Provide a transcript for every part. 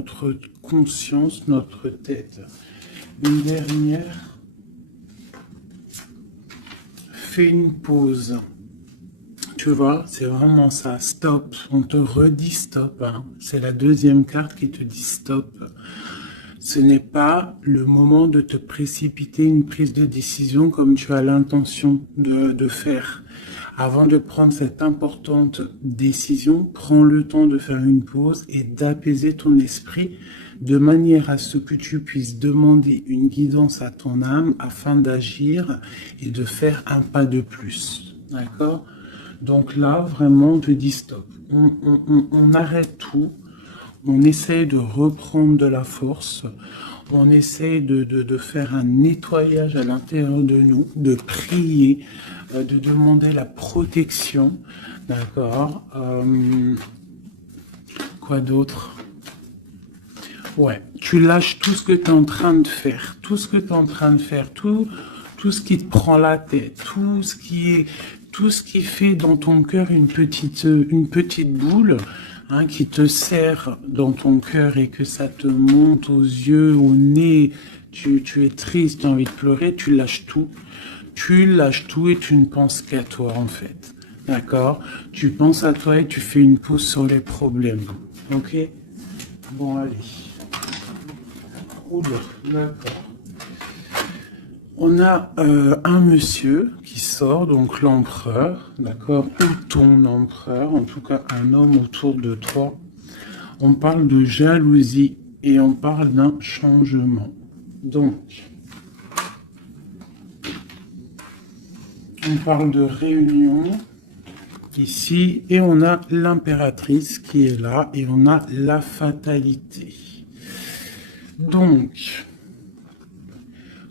notre conscience, notre tête. Une dernière. Fais une pause. Tu vois, c'est vraiment ça. Stop. On te redit stop. Hein. C'est la deuxième carte qui te dit stop. Ce n'est pas le moment de te précipiter une prise de décision comme tu as l'intention de faire. Avant de prendre cette importante décision, prends le temps de faire une pause et d'apaiser ton esprit de manière à ce que tu puisses demander une guidance à ton âme afin d'agir et de faire un pas de plus. D'accord ? Donc là, vraiment, on te dit stop. On arrête tout. On essaye de reprendre de la force, on essaye de faire un nettoyage à l'intérieur de nous, de prier, de demander la protection, d'accord. Quoi d'autre? Ouais, tu lâches tout ce que tu es en train de faire, tout ce qui te prend la tête, tout ce qui fait dans ton cœur une petite boule, hein, qui te serre dans ton cœur et que ça te monte aux yeux, au nez, tu es triste, tu as envie de pleurer, tu lâches tout et tu ne penses qu'à toi en fait, d'accord? Tu penses à toi et tu fais une pause sur les problèmes, ok? Bon, allez. Oula, d'accord. On a un monsieur qui sort, donc l'empereur, d'accord, ou ton empereur, en tout cas un homme autour de toi. On parle de jalousie et on parle d'un changement. Donc, on parle de réunion ici et on a l'impératrice qui est là et on a la fatalité. Donc,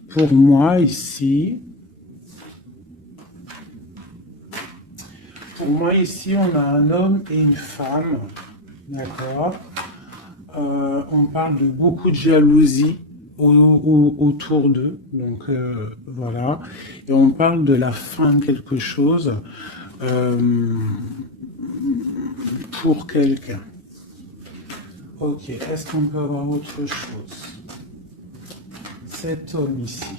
pour moi ici, on a un homme et une femme, d'accord. On parle de beaucoup de jalousie autour d'eux, donc voilà. Et on parle de la fin de quelque chose pour quelqu'un. Ok, est-ce qu'on peut avoir autre chose? Cet homme ici.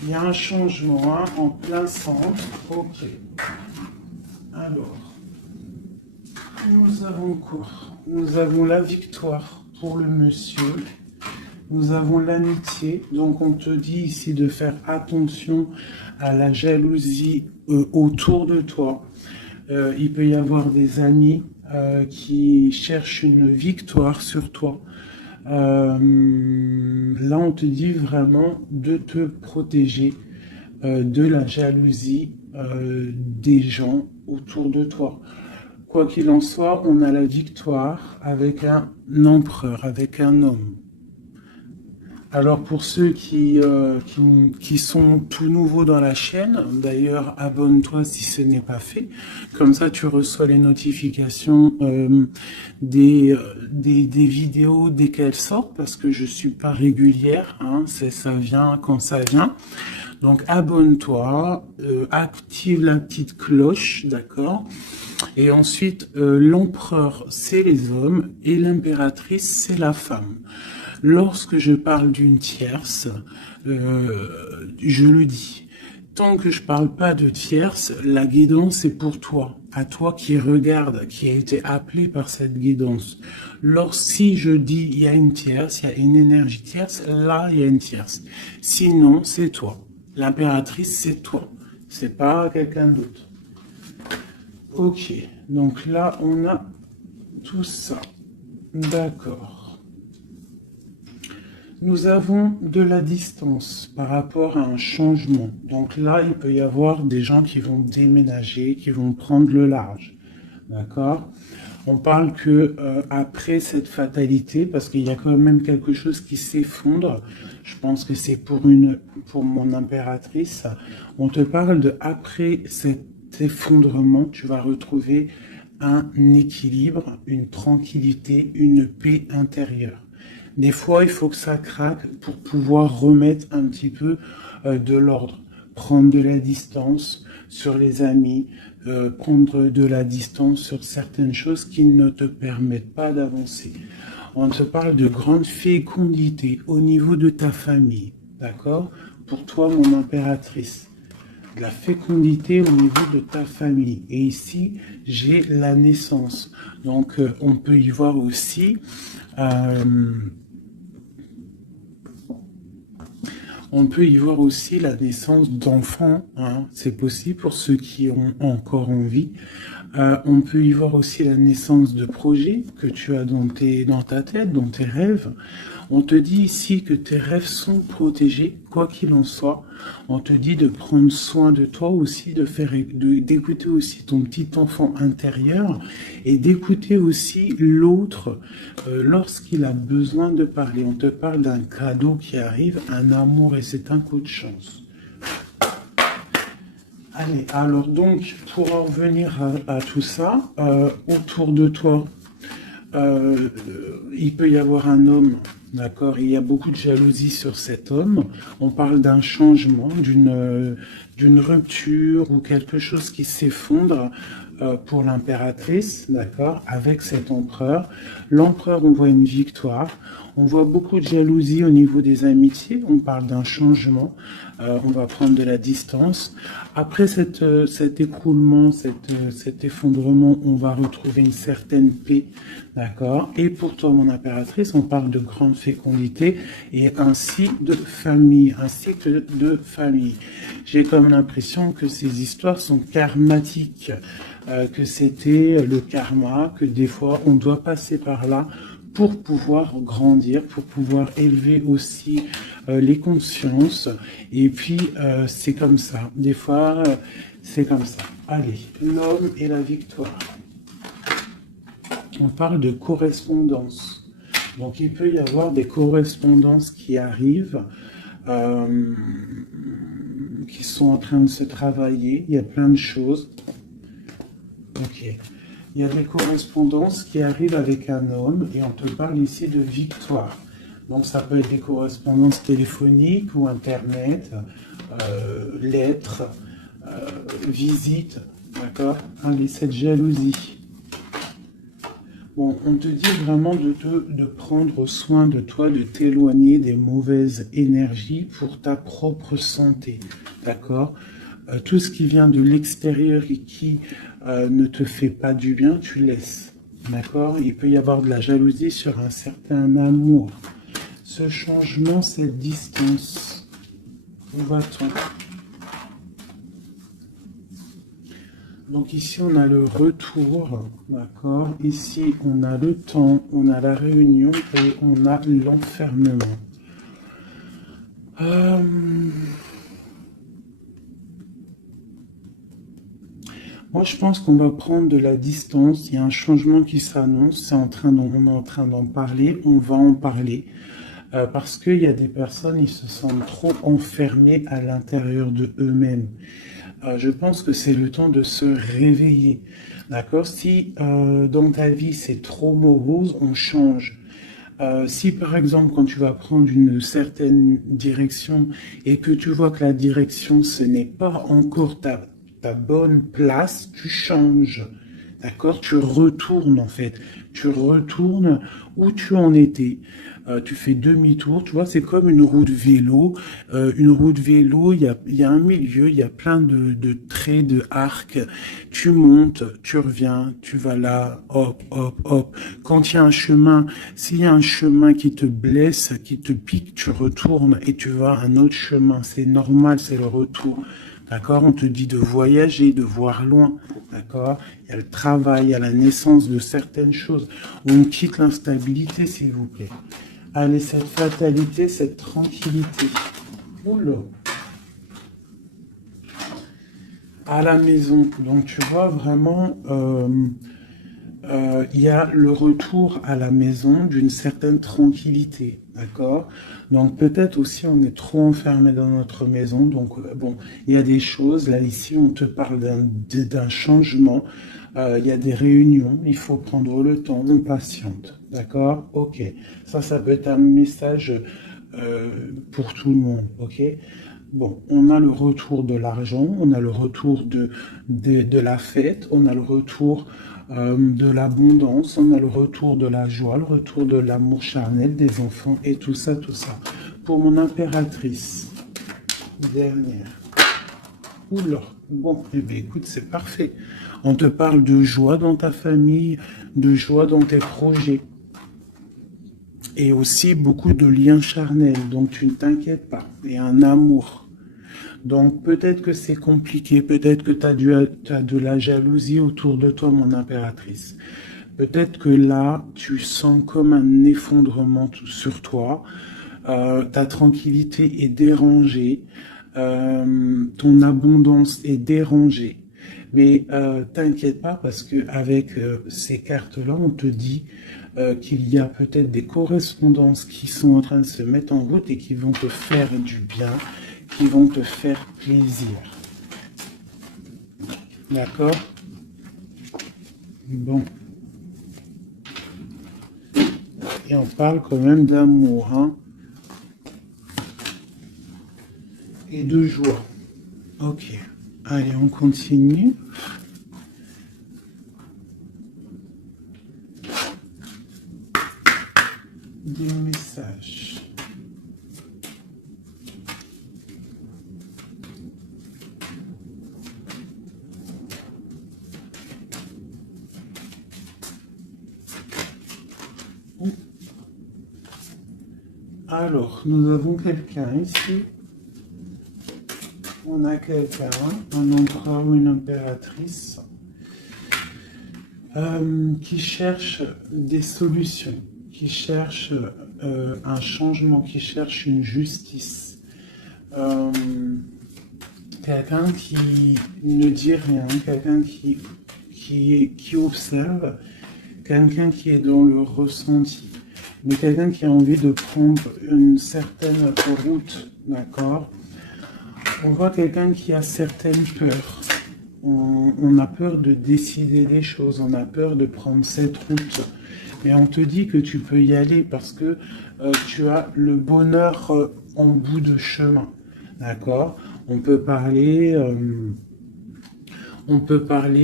Il y a un changement hein, en plein centre. Ok. Alors, nous avons quoi? Nous avons la victoire pour le monsieur. Nous avons l'amitié. Donc, on te dit ici de faire attention à la jalousie autour de toi. Il peut y avoir des amis qui cherchent une victoire sur toi. Là, on te dit vraiment de te protéger de la jalousie des gens autour de toi. Quoi qu'il en soit, on a la victoire avec un empereur, avec un homme. Alors pour ceux qui sont tout nouveaux dans la chaîne, d'ailleurs abonne-toi si ce n'est pas fait, comme ça tu reçois les notifications des vidéos dès qu'elles sortent, parce que je suis pas régulière, hein, ça vient quand ça vient. Donc abonne-toi, active la petite cloche, d'accord? Et ensuite l'empereur c'est les hommes et l'impératrice c'est la femme. Lorsque je parle d'une tierce, je le dis. Tant que je parle pas de tierce, la guidance est pour toi, à toi qui regarde, qui a été appelé par cette guidance. Si je dis il y a une tierce, il y a une énergie tierce, là il y a une tierce. Sinon, c'est toi. L'impératrice, c'est toi. C'est pas quelqu'un d'autre. Ok, donc là on a tout ça. D'accord. Nous avons de la distance par rapport à un changement. Donc là, il peut y avoir des gens qui vont déménager, qui vont prendre le large. D'accord? On parle que après cette fatalité, parce qu'il y a quand même quelque chose qui s'effondre, je pense que c'est pour mon impératrice, on te parle de après cet effondrement, tu vas retrouver un équilibre, une tranquillité, une paix intérieure. Des fois, il faut que ça craque pour pouvoir remettre un petit peu de l'ordre, prendre de la distance, sur les amis, prendre de la distance sur certaines choses qui ne te permettent pas d'avancer. On te parle de grande fécondité au niveau de ta famille, d'accord? Pour toi, mon impératrice. De la fécondité au niveau de ta famille. Et ici, j'ai la naissance. Donc, on peut y voir aussi... on peut y voir aussi la naissance d'enfants, hein. C'est possible pour ceux qui ont encore envie. On peut y voir aussi la naissance de projets que tu as dans ta tête, dans tes rêves. On te dit ici que tes rêves sont protégés, quoi qu'il en soit. On te dit de prendre soin de toi aussi, d'écouter aussi ton petit enfant intérieur et d'écouter aussi l'autre lorsqu'il a besoin de parler. On te parle d'un cadeau qui arrive, un amour, et c'est un coup de chance. Allez, alors donc, pour en revenir à tout ça, autour de toi, il peut y avoir un homme, d'accord? Il y a beaucoup de jalousie sur cet homme. On parle d'un changement, d'une rupture ou quelque chose qui s'effondre pour l'impératrice, d'accord? Avec cet empereur. L'empereur, on voit une victoire. On voit beaucoup de jalousie au niveau des amitiés. On parle d'un changement. On va prendre de la distance. Après cet écroulement, cet effondrement, on va retrouver une certaine paix, d'accord? Et pour toi, mon impératrice, on parle de grande fécondité et ainsi de famille, un cycle de famille. J'ai comme l'impression que ces histoires sont karmatiques, que c'était le karma, que des fois, on doit passer par là pour pouvoir grandir, pour pouvoir élever aussi les consciences. Et puis, c'est comme ça. Des fois, c'est comme ça. Allez, l'homme et la victoire. On parle de correspondance. Donc, il peut y avoir des correspondances qui arrivent, qui sont en train de se travailler. Il y a plein de choses. Ok. Il y a des correspondances qui arrivent avec un homme et on te parle ici de victoire. Donc ça peut être des correspondances téléphoniques ou internet, lettres, visites, d'accord? Allez, cette jalousie. Bon, on te dit vraiment de prendre soin de toi, de t'éloigner des mauvaises énergies pour ta propre santé, d'accord? Tout ce qui vient de l'extérieur et qui ne te fait pas du bien, tu laisses. D'accord? Il peut y avoir de la jalousie sur un certain amour. Ce changement, cette distance, où va-t-on? Donc ici, on a le retour, d'accord? Ici, on a le temps, on a la réunion et on a l'enfermement. Moi, je pense qu'on va prendre de la distance. Il y a un changement qui s'annonce. On est en train d'en parler. On va en parler. Parce qu'il y a des personnes, ils se sentent trop enfermés à l'intérieur de eux-mêmes. Je pense que c'est le temps de se réveiller. D'accord? Si dans ta vie, c'est trop morose, on change. Si par exemple, quand tu vas prendre une certaine direction et que tu vois que la direction, ce n'est pas encore ta bonne place, tu changes, d'accord? Tu retournes en fait, tu retournes où tu en étais, tu fais demi-tour, tu vois, c'est comme une roue de vélo, il y a un milieu, il y a plein de traits, de arcs, tu montes, tu reviens, tu vas là, hop, hop, hop, quand il y a un chemin, s'il y a un chemin qui te blesse, qui te pique, tu retournes et tu vas à un autre chemin, c'est normal, c'est le retour. D'accord? On te dit de voyager, de voir loin. D'accord? Il y a le travail, il y a la naissance de certaines choses. On quitte l'instabilité, s'il vous plaît. Allez, cette fatalité, cette tranquillité. Oula. À la maison. Donc, tu vois, vraiment, il y a le retour à la maison d'une certaine tranquillité. D'accord? Donc peut-être aussi on est trop enfermé dans notre maison. Donc bon, il y a des choses. Là ici, on te parle d'un changement. Il y a des réunions. Il faut prendre le temps. On patiente. D'accord? Ok. Ça peut être un message pour tout le monde. Ok? Bon, on a le retour de l'argent, on a le retour de la fête, on a le retour de l'abondance, on a le retour de la joie, le retour de l'amour charnel des enfants et tout ça, tout ça. Pour mon impératrice, dernière. Oula, bon, eh bien, écoute, c'est parfait. On te parle de joie dans ta famille, de joie dans tes projets. Et aussi beaucoup de liens charnels, donc tu ne t'inquiètes pas. Et un amour. Donc peut-être que c'est compliqué, peut-être que tu as de la jalousie autour de toi, mon impératrice. Peut-être que là, tu sens comme un effondrement sur toi. Ta tranquillité est dérangée. Ton abondance est dérangée. Mais t'inquiète pas parce que avec ces cartes-là, on te dit qu'il y a peut-être des correspondances qui sont en train de se mettre en route et qui vont te faire du bien, qui vont te faire plaisir. D'accord? Bon. Et on parle quand même d'amour, hein? Et de joie. Ok. Allez, on continue. Des messages. Alors, nous avons quelqu'un ici. On a quelqu'un, un empereur ou une impératrice, qui cherche des solutions, qui cherche un changement, qui cherche une justice. Quelqu'un qui ne dit rien, quelqu'un qui observe, quelqu'un qui est dans le ressenti, mais quelqu'un qui a envie de prendre une certaine route, d'accord? On voit quelqu'un qui a certaines peurs. On a peur de décider des choses, on a peur de prendre cette route. Et on te dit que tu peux y aller parce que tu as le bonheur en bout de chemin. D'accord? On peut parler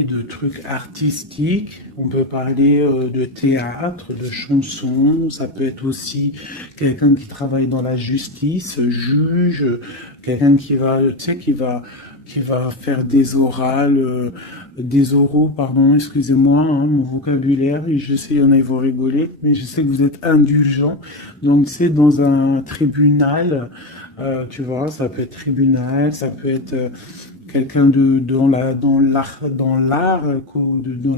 de trucs artistiques, on peut parler de théâtre, de chansons, ça peut être aussi quelqu'un qui travaille dans la justice, juge, quelqu'un qui va, tu sais, qui va faire des orales, des oraux, pardon, excusez-moi, hein, mon vocabulaire, et je sais, il y en a, ils vont rigoler, mais je sais que vous êtes indulgents, donc c'est dans un tribunal, tu vois, ça peut être tribunal, ça peut être quelqu'un dans l'art, dans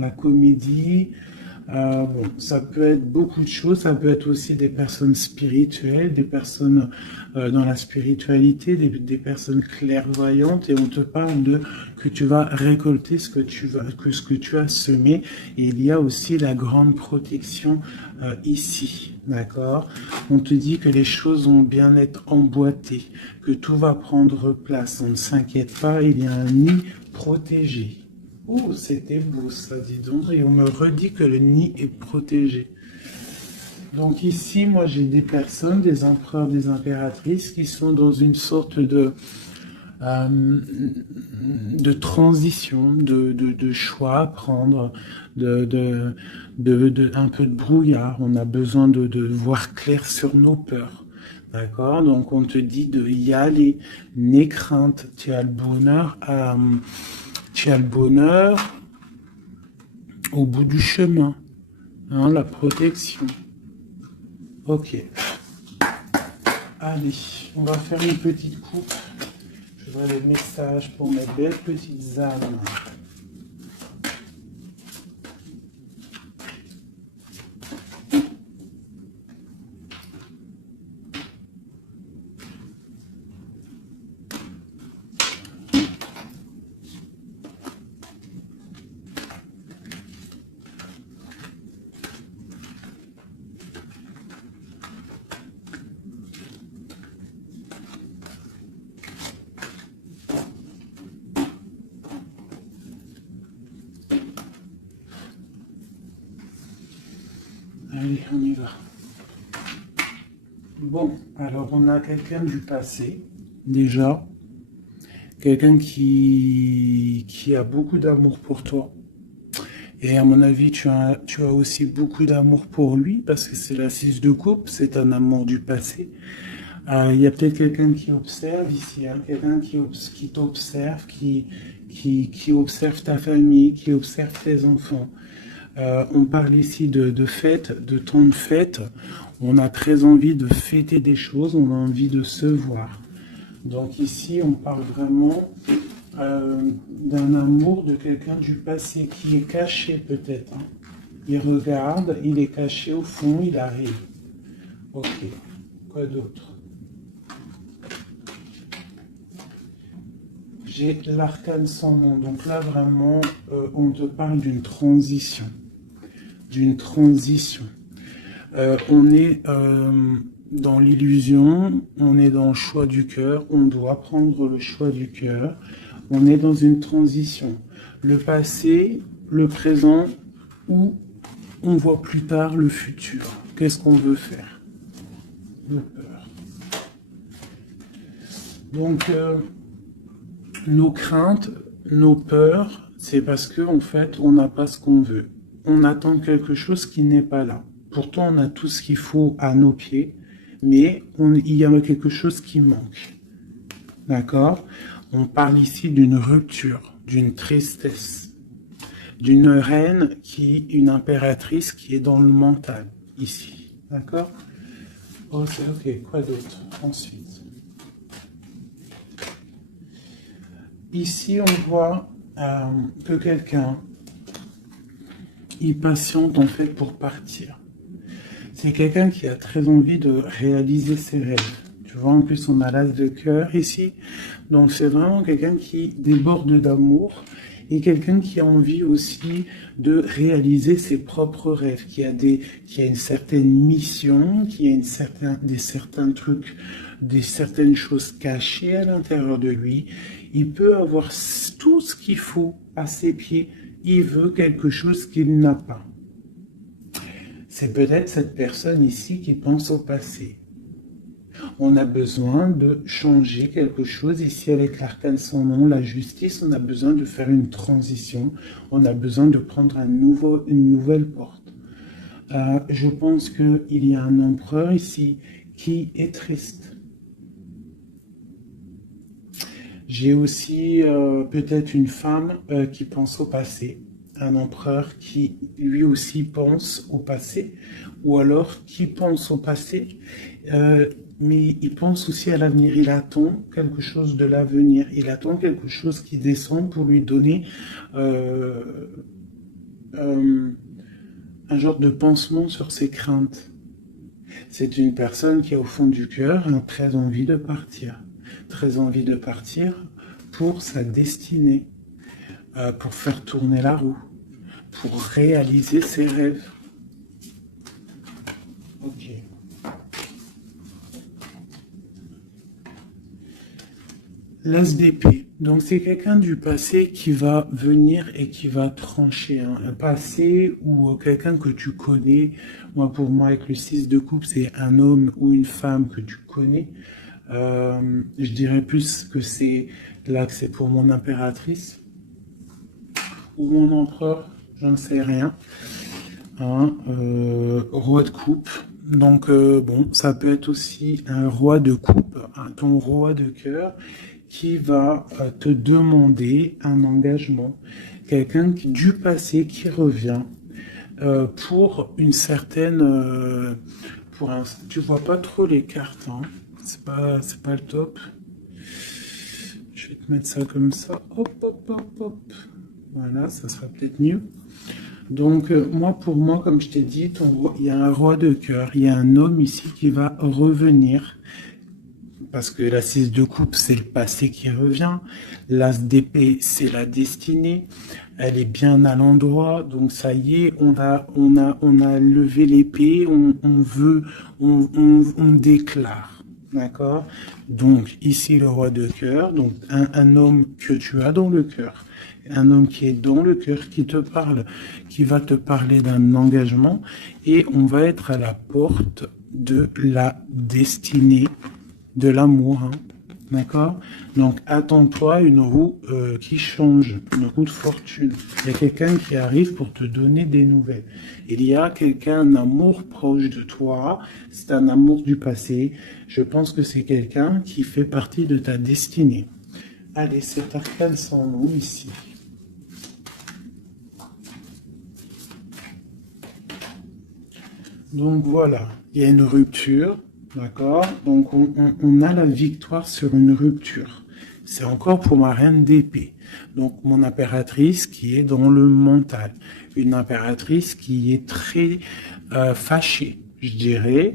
la comédie. Bon, ça peut être beaucoup de choses, ça peut être aussi des personnes spirituelles, des personnes dans la spiritualité, des personnes clairvoyantes, et on te parle de que tu vas récolter ce que tu as semé, et il y a aussi la grande protection ici, d'accord? On te dit que les choses vont bien être emboîtées, que tout va prendre place, on ne s'inquiète pas, il y a un nid protégé. Oh, c'était beau ça, dis donc. Et on me redit que le nid est protégé. Donc ici, moi, j'ai des personnes, des empereurs, des impératrices qui sont dans une sorte de transition, de choix à prendre, un peu de brouillard. On a besoin de voir clair sur nos peurs. D'accord? Donc on te dit de y aller. N'aie crainte, tu as le bonheur à... Tu as le bonheur au bout du chemin, hein, la protection. Ok. Allez, on va faire une petite coupe. Je vois les messages pour mes belles petites âmes. Allez, on y va. Bon, alors on a quelqu'un du passé, déjà. quelqu'un qui a beaucoup d'amour pour toi. Et à mon avis, tu as aussi beaucoup d'amour pour lui, parce que c'est la 6 de coupe, c'est un amour du passé. Il y a peut-être quelqu'un qui observe ici, hein, quelqu'un qui t'observe, qui observe ta famille, qui observe tes enfants. On parle ici de fêtes, de temps de fête. On a très envie de fêter des choses, on a envie de se voir. Donc ici, on parle vraiment d'un amour de quelqu'un du passé qui est caché peut-être. Hein. Il regarde, il est caché au fond, il arrive. Ok, quoi d'autre? J'ai l'arcane sans nom. Donc là, vraiment, on te parle d'une transition. D'une transition. On est dans l'illusion, on est dans le choix du cœur, on doit prendre le choix du cœur. On est dans une transition. Le passé, le présent, ou on voit plus tard le futur. Qu'est-ce qu'on veut faire? De peur. Donc, nos craintes, nos peurs, c'est parce que en fait, on n'a pas ce qu'on veut. On attend quelque chose qui n'est pas là. Pourtant, on a tout ce qu'il faut à nos pieds, mais il y a quelque chose qui manque. D'accord? On parle ici d'une rupture, d'une tristesse, d'une reine une impératrice qui est dans le mental, ici. D'accord? Ok, quoi d'autre? Ensuite. Ici, on voit que quelqu'un, il patiente en fait pour partir. C'est quelqu'un qui a très envie de réaliser ses rêves. Tu vois, en plus, on a l'as de cœur ici. Donc, c'est vraiment quelqu'un qui déborde d'amour et quelqu'un qui a envie aussi de réaliser ses propres rêves, qui a une certaine mission, qui a certains trucs, certaines choses cachées à l'intérieur de lui. Il peut avoir tout ce qu'il faut à ses pieds. Il veut quelque chose qu'il n'a pas. C'est peut-être cette personne ici qui pense au passé. On a besoin de changer quelque chose ici avec l'arcane sans nom, la justice. On a besoin de faire une transition. On a besoin de prendre une nouvelle porte. Je pense qu'il y a un empereur ici qui est triste. J'ai aussi peut-être une femme qui pense au passé. Un empereur qui lui aussi pense au passé, ou alors qui pense au passé, mais il pense aussi à l'avenir. Il attend quelque chose de l'avenir, il attend quelque chose qui descend pour lui donner un genre de pansement sur ses craintes. C'est une personne qui a au fond du cœur très envie de partir pour sa destinée. Pour faire tourner la roue, pour réaliser ses rêves. Ok. L'as d'épée. Donc c'est quelqu'un du passé qui va venir et qui va trancher. Hein. Un passé ou quelqu'un que tu connais. Pour moi, avec le 6 de coupe, c'est un homme ou une femme que tu connais. Je dirais plus que c'est pour mon impératrice. Ou mon empereur, je ne sais rien. Hein, roi de coupe. Donc, ça peut être aussi un roi de coupe, ton roi de cœur, qui va te demander un engagement. Quelqu'un du passé qui revient pour une certaine... tu vois pas trop les cartes, hein. C'est pas le top. Je vais te mettre ça comme ça. Hop, hop, hop, hop. Voilà, ça sera peut-être mieux. Donc, pour moi, comme je t'ai dit, il y a un roi de cœur, il y a un homme ici qui va revenir. Parce que la 6 de coupe, c'est le passé qui revient. L'as d'épée, c'est la destinée. Elle est bien à l'endroit. Donc, ça y est, on a levé l'épée. On déclare. D'accord? Donc, ici, le roi de cœur. Donc, un homme que tu as dans le cœur. Un homme qui est dans le cœur, qui te parle, qui va te parler d'un engagement. Et on va être à la porte de la destinée, de l'amour. Hein. D'accord? Donc, attends-toi une roue qui change, une roue de fortune. Il y a quelqu'un qui arrive pour te donner des nouvelles. Il y a quelqu'un, un amour proche de toi. C'est un amour du passé. Je pense que c'est quelqu'un qui fait partie de ta destinée. Allez, cet arcane sans nom ici. Donc voilà, il y a une rupture. D'accord? Donc, on a la victoire sur une rupture. C'est encore pour ma reine d'épée. Donc, mon impératrice qui est dans le mental. Une impératrice qui est très fâchée, je dirais.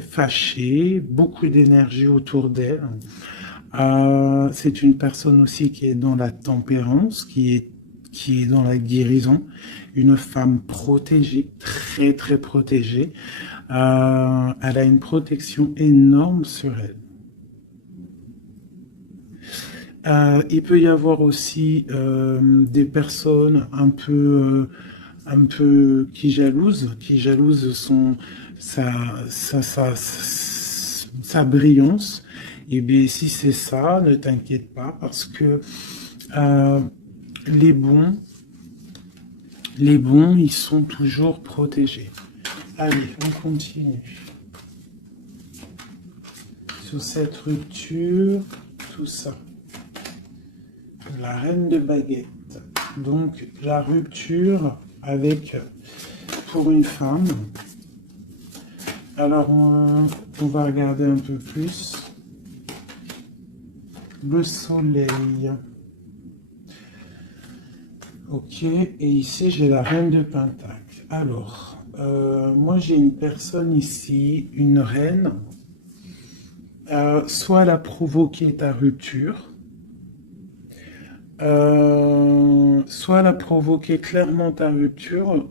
Fâchée, beaucoup d'énergie autour d'elle. C'est une personne aussi qui est dans la tempérance, qui est dans la guérison. Une femme protégée, très très protégée. Elle a une protection énorme sur elle. Il peut y avoir aussi des personnes un peu qui jalousent sa brillance. Et bien si c'est ça, ne t'inquiète pas parce que les bons, ils sont toujours protégés. Allez, on continue. Sur cette rupture, tout ça. La reine de baguette. Donc, la rupture avec, pour une femme. Alors, on va regarder un peu plus. Le soleil. Ok, et ici, j'ai la reine de pentacle. Alors... moi j'ai une personne ici, une reine, soit elle a provoqué ta rupture, soit elle a provoqué clairement ta rupture,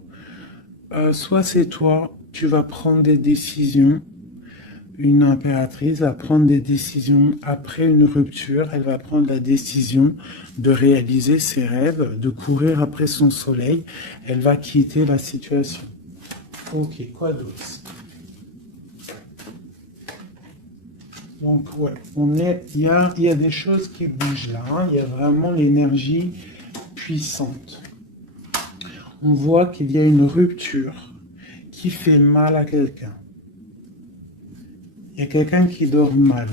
soit c'est toi, tu vas prendre des décisions. Une impératrice va prendre des décisions après une rupture, elle va prendre la décision de réaliser ses rêves, de courir après son soleil, elle va quitter la situation. Ok, quoi d'autre? Donc, ouais, il y a des choses qui bougent là. Hein. Il y a vraiment l'énergie puissante. On voit qu'il y a une rupture qui fait mal à quelqu'un. Il y a quelqu'un qui dort mal.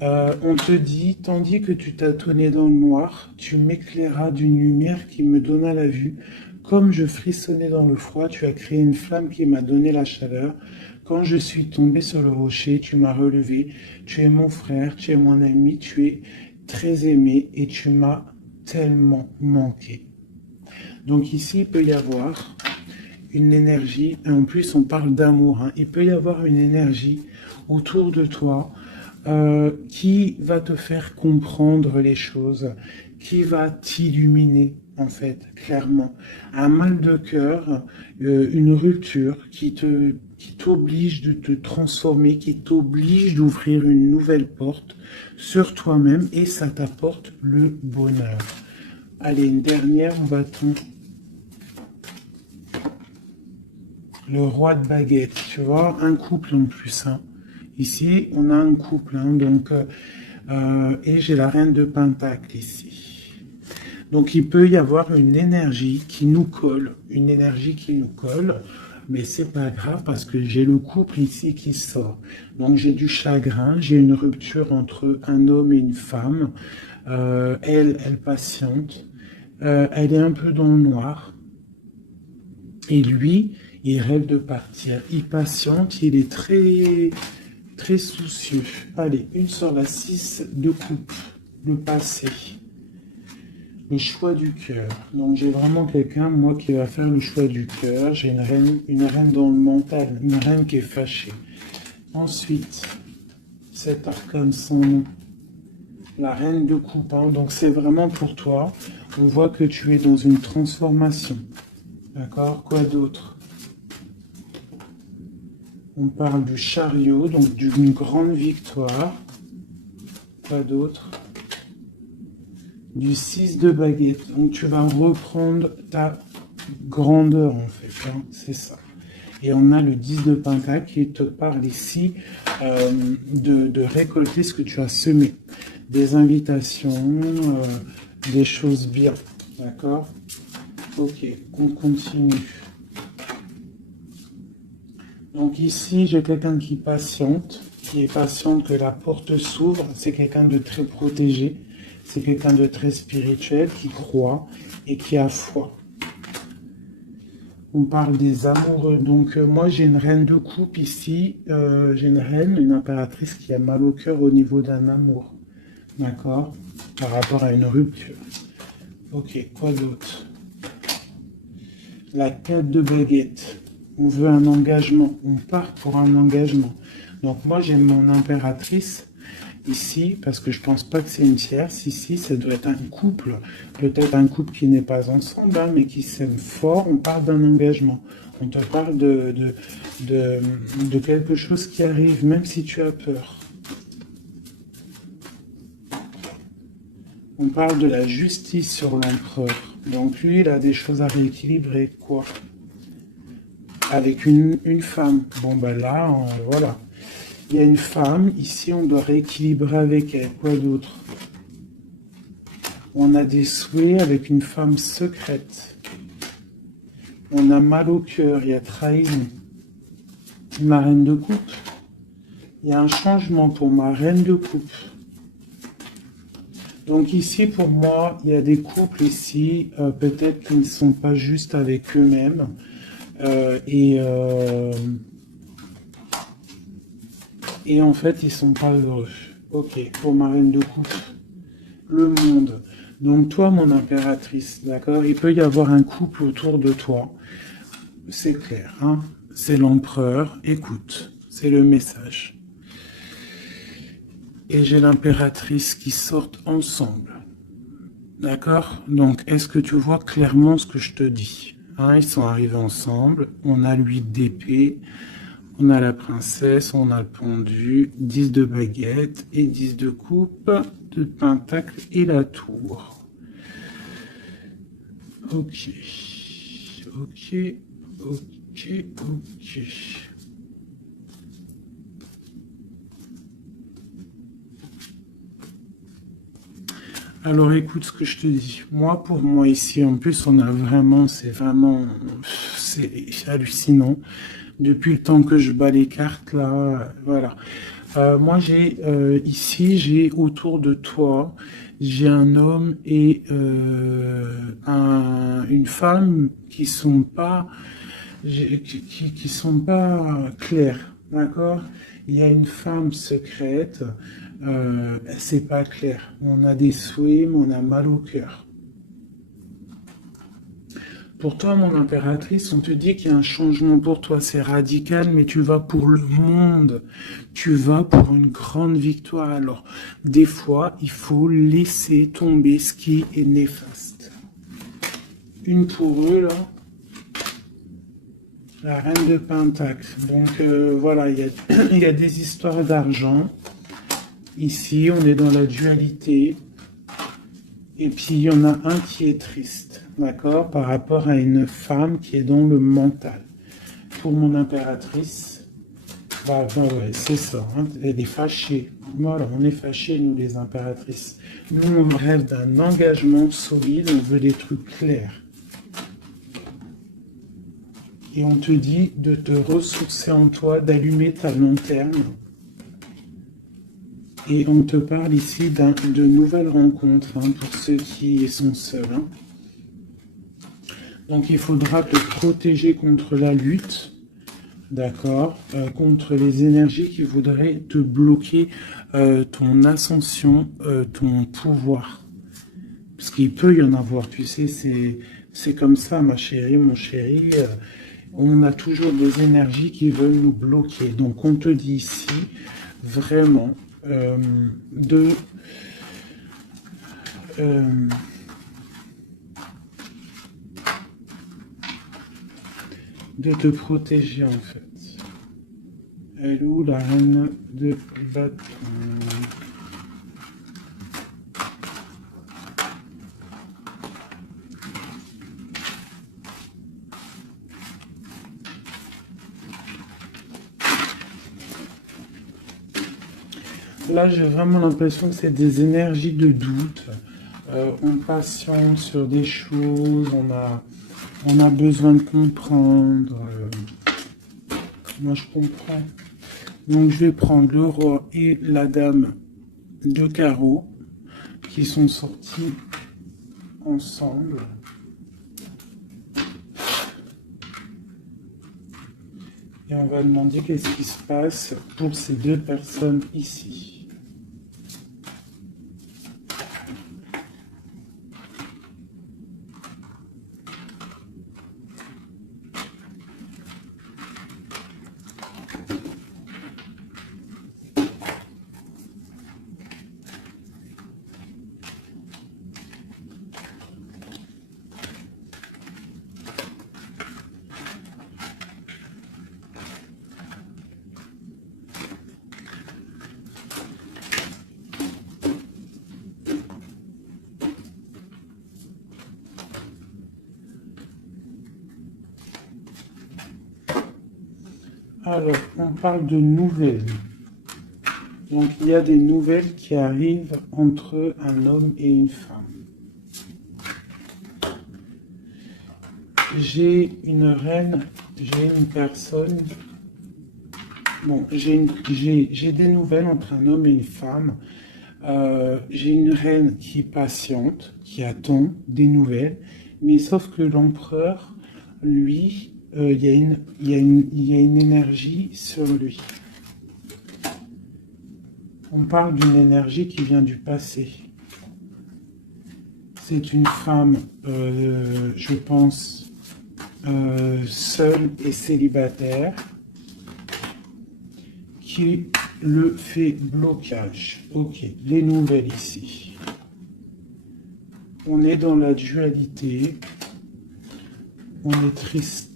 On te dit, tandis que tu tâtonnais dans le noir, tu m'éclairas d'une lumière qui me donna la vue. Comme je frissonnais dans le froid, tu as créé une flamme qui m'a donné la chaleur. Quand je suis tombé sur le rocher, tu m'as relevé. Tu es mon frère, tu es mon ami, tu es très aimé et tu m'as tellement manqué. Donc ici, il peut y avoir une énergie, et en plus on parle d'amour, hein. Il peut y avoir une énergie autour de toi qui va te faire comprendre les choses, qui va t'illuminer, en fait, clairement. Un mal de cœur, une rupture qui t'oblige de te transformer, qui t'oblige d'ouvrir une nouvelle porte sur toi-même et ça t'apporte le bonheur. Allez, une dernière, on va le roi de baguette, tu vois, un couple en plus, hein. Ici, on a un couple, hein, donc, et j'ai la reine de pentacle ici. Donc, il peut y avoir une énergie qui nous colle, mais c'est pas grave parce que j'ai le couple ici qui sort. Donc, j'ai du chagrin, j'ai une rupture entre un homme et une femme. Elle patiente, elle est un peu dans le noir. Et lui, il rêve de partir, il patiente, il est très soucieux. Allez, une sur la 6 de coupe, le passé, le choix du cœur. Donc j'ai vraiment quelqu'un, moi, qui va faire le choix du cœur. J'ai une reine dans le mental, une reine qui est fâchée. Ensuite, cet arcane sans nom, la reine de coupe. Hein. Donc c'est vraiment pour toi. On voit que tu es dans une transformation. D'accord? Quoi d'autre? On parle du chariot, donc d'une grande victoire. Quoi d'autre? Du 6 de baguette. Donc tu vas reprendre ta grandeur en fait. Hein, c'est ça. Et on a le 10 de pentacle qui te parle ici de récolter ce que tu as semé. Des invitations, des choses bien. D'accord? Ok, on continue. Donc ici, j'ai quelqu'un qui patiente, que la porte s'ouvre. C'est quelqu'un de très protégé. C'est quelqu'un de très spirituel, qui croit et qui a foi. On parle des amoureux. Donc moi, j'ai une reine de coupe ici. J'ai une reine, une impératrice qui a mal au cœur au niveau d'un amour. D'accord? Par rapport à une rupture. Ok, quoi d'autre? La 4 de baguette. On veut un engagement. On part pour un engagement. Donc moi, j'ai mon impératrice ici, parce que je pense pas que c'est une tierce. Ici, ça doit être un couple. Peut-être un couple qui n'est pas ensemble, hein, mais qui s'aime fort. On parle d'un engagement. On te parle de quelque chose qui arrive, même si tu as peur. On parle de la justice sur l'empereur. Donc lui, il a des choses à rééquilibrer. Quoi? Avec une femme. Bon, ben là, voilà. Il y a une femme. Ici, on doit rééquilibrer avec elle. Quoi d'autre? On a des souhaits avec une femme secrète. On a mal au cœur. Il y a trahison. Ma reine de coupe. Il y a un changement pour ma reine de coupe. Donc ici, pour moi, il y a des couples ici, peut-être qu'ils ne sont pas justes avec eux-mêmes. Et en fait, ils sont pas heureux. Ok, pour ma reine de coupe. Le monde. Donc toi, mon impératrice, d'accord? Il peut y avoir un couple autour de toi. C'est clair, hein? C'est l'empereur. Écoute, c'est le message. Et j'ai l'impératrice qui sortent ensemble. D'accord? Donc, est-ce que tu vois clairement ce que je te dis? Hein, ils sont arrivés ensemble. On a l'huile d'épée. On a la princesse. On a le pendu. 10 de baguette. Et 10 de coupe. De pentacle et la tour. Ok. Ok. Ok. Ok. Alors écoute ce que je te dis. Moi, pour moi ici, en plus, on a vraiment, c'est hallucinant. Depuis le temps que je bats les cartes là, voilà. Moi, j'ai autour de toi, j'ai un homme et une femme qui sont pas, qui sont pas clairs, d'accord? Il y a une femme secrète. C'est pas clair. On a des souhaits, mais on a mal au cœur. Pour toi, mon impératrice, on te dit qu'il y a un changement pour toi. C'est radical, mais tu vas pour le monde. Tu vas pour une grande victoire. Alors, des fois, il faut laisser tomber ce qui est néfaste. Une pour eux, là. La reine de Pentacle. Donc, voilà, il y a des histoires d'argent. Ici, on est dans la dualité. Et puis, il y en a un qui est triste, d'accord, par rapport à une femme qui est dans le mental. Pour mon impératrice, ouais, c'est ça, hein, elle est fâchée. Voilà, on est fâchés, nous, les impératrices. Nous, on rêve d'un engagement solide, on veut des trucs clairs. Et on te dit de te ressourcer en toi, d'allumer ta lanterne. Et on te parle ici de nouvelles rencontres, hein, pour ceux qui sont seuls. Hein. Donc il faudra te protéger contre la lutte, d'accord, contre les énergies qui voudraient te bloquer ton ascension, ton pouvoir. Parce qu'il peut y en avoir, tu sais, c'est comme ça, ma chérie, mon chéri. On a toujours des énergies qui veulent nous bloquer. Donc on te dit ici, vraiment, de te protéger en fait. Elle est où la reine de bâton? là, j'ai vraiment l'impression que c'est des énergies de doute. On patiente sur des choses, on a besoin de comprendre. Moi, je comprends. Donc, je vais prendre le roi et la dame de carreau qui sont sortis ensemble. Et on va demander qu'est-ce qui se passe pour ces deux personnes ici. Alors, on parle de nouvelles. Donc, il y a des nouvelles qui arrivent entre un homme et une femme. J'ai une reine, j'ai une personne. Bon, j'ai des nouvelles entre un homme et une femme. J'ai une reine qui patiente, qui attend des nouvelles. Mais sauf que l'empereur, lui, il y a une énergie sur lui. On parle d'une énergie qui vient du passé. C'est une femme, je pense, seule et célibataire, qui le fait blocage. Ok, les nouvelles ici. On est dans la dualité. On est triste.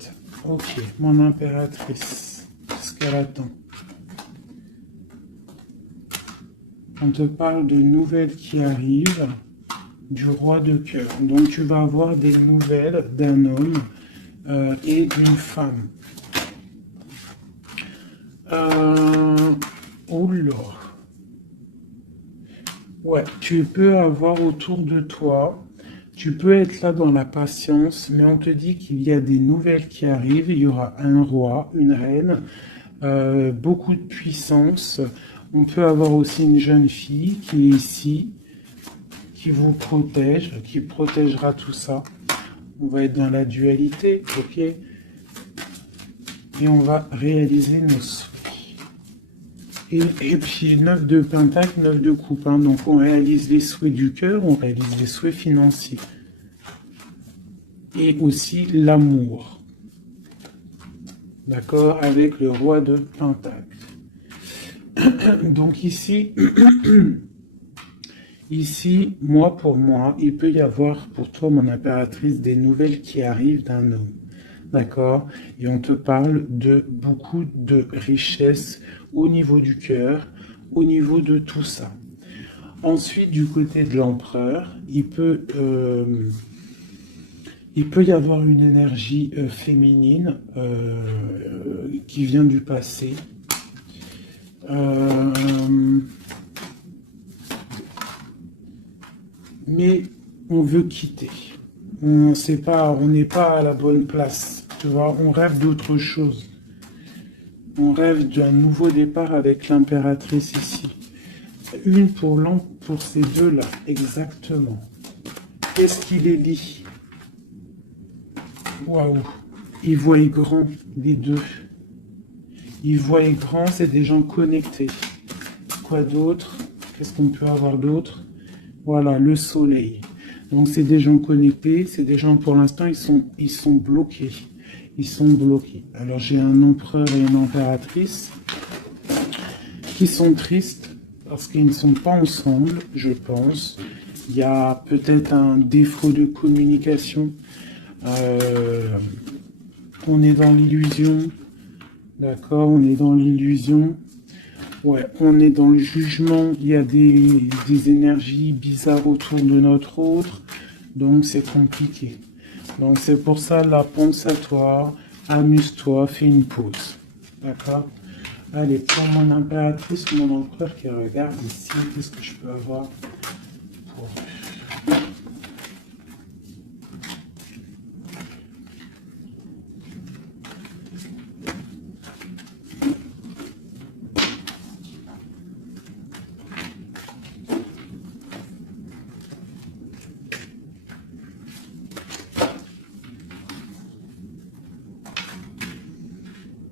Ok, mon impératrice, ce qu'elle attend. On te parle de nouvelles qui arrivent du roi de cœur. Donc tu vas avoir des nouvelles d'un homme et d'une femme. Oula. Ouais, tu peux avoir autour de toi, tu peux être là dans la patience, mais on te dit qu'il y a des nouvelles qui arrivent. Il y aura un roi, une reine, beaucoup de puissance. On peut avoir aussi une jeune fille qui est ici, qui vous protège, qui protégera tout ça. On va être dans la dualité, ok? Et on va réaliser nos souhaits. Et puis 9 de pentacle, 9 de coupe. Hein. Donc on réalise les souhaits du cœur, on réalise les souhaits financiers. Et aussi l'amour. D'accord? Avec le roi de pentacle. Donc ici, ici, moi pour moi, il peut y avoir pour toi, mon impératrice, des nouvelles qui arrivent d'un homme. D'accord? Et on te parle de beaucoup de richesses au niveau du cœur, au niveau de tout ça. Ensuite, du côté de l'empereur, il peut y avoir une énergie féminine qui vient du passé. Mais on veut quitter. On sait pas, on n'est pas à la bonne place. Tu vois, on rêve d'autre chose. On rêve d'un nouveau départ avec l'impératrice ici. Une pour ces deux-là, exactement. Qu'est-ce qui les lie? Waouh! Ils voient grand, les deux. Ils voient grand, c'est des gens connectés. Quoi d'autre? Qu'est-ce qu'on peut avoir d'autre? Voilà, le soleil. Donc c'est des gens connectés, c'est des gens pour l'instant ils sont bloqués. Ils sont bloqués. Alors j'ai un empereur et une impératrice qui sont tristes parce qu'ils ne sont pas ensemble, je pense. Il y a peut-être un défaut de communication. On est dans l'illusion. D'accord, on est dans l'illusion. Ouais, on est dans le jugement. Il y a des énergies bizarres autour de notre autre. Donc c'est compliqué. Donc c'est pour ça, là, pense à toi, amuse-toi, fais une pause. D'accord? Allez, pour mon impératrice, mon empereur qui regarde ici, qu'est-ce que je peux avoir pour...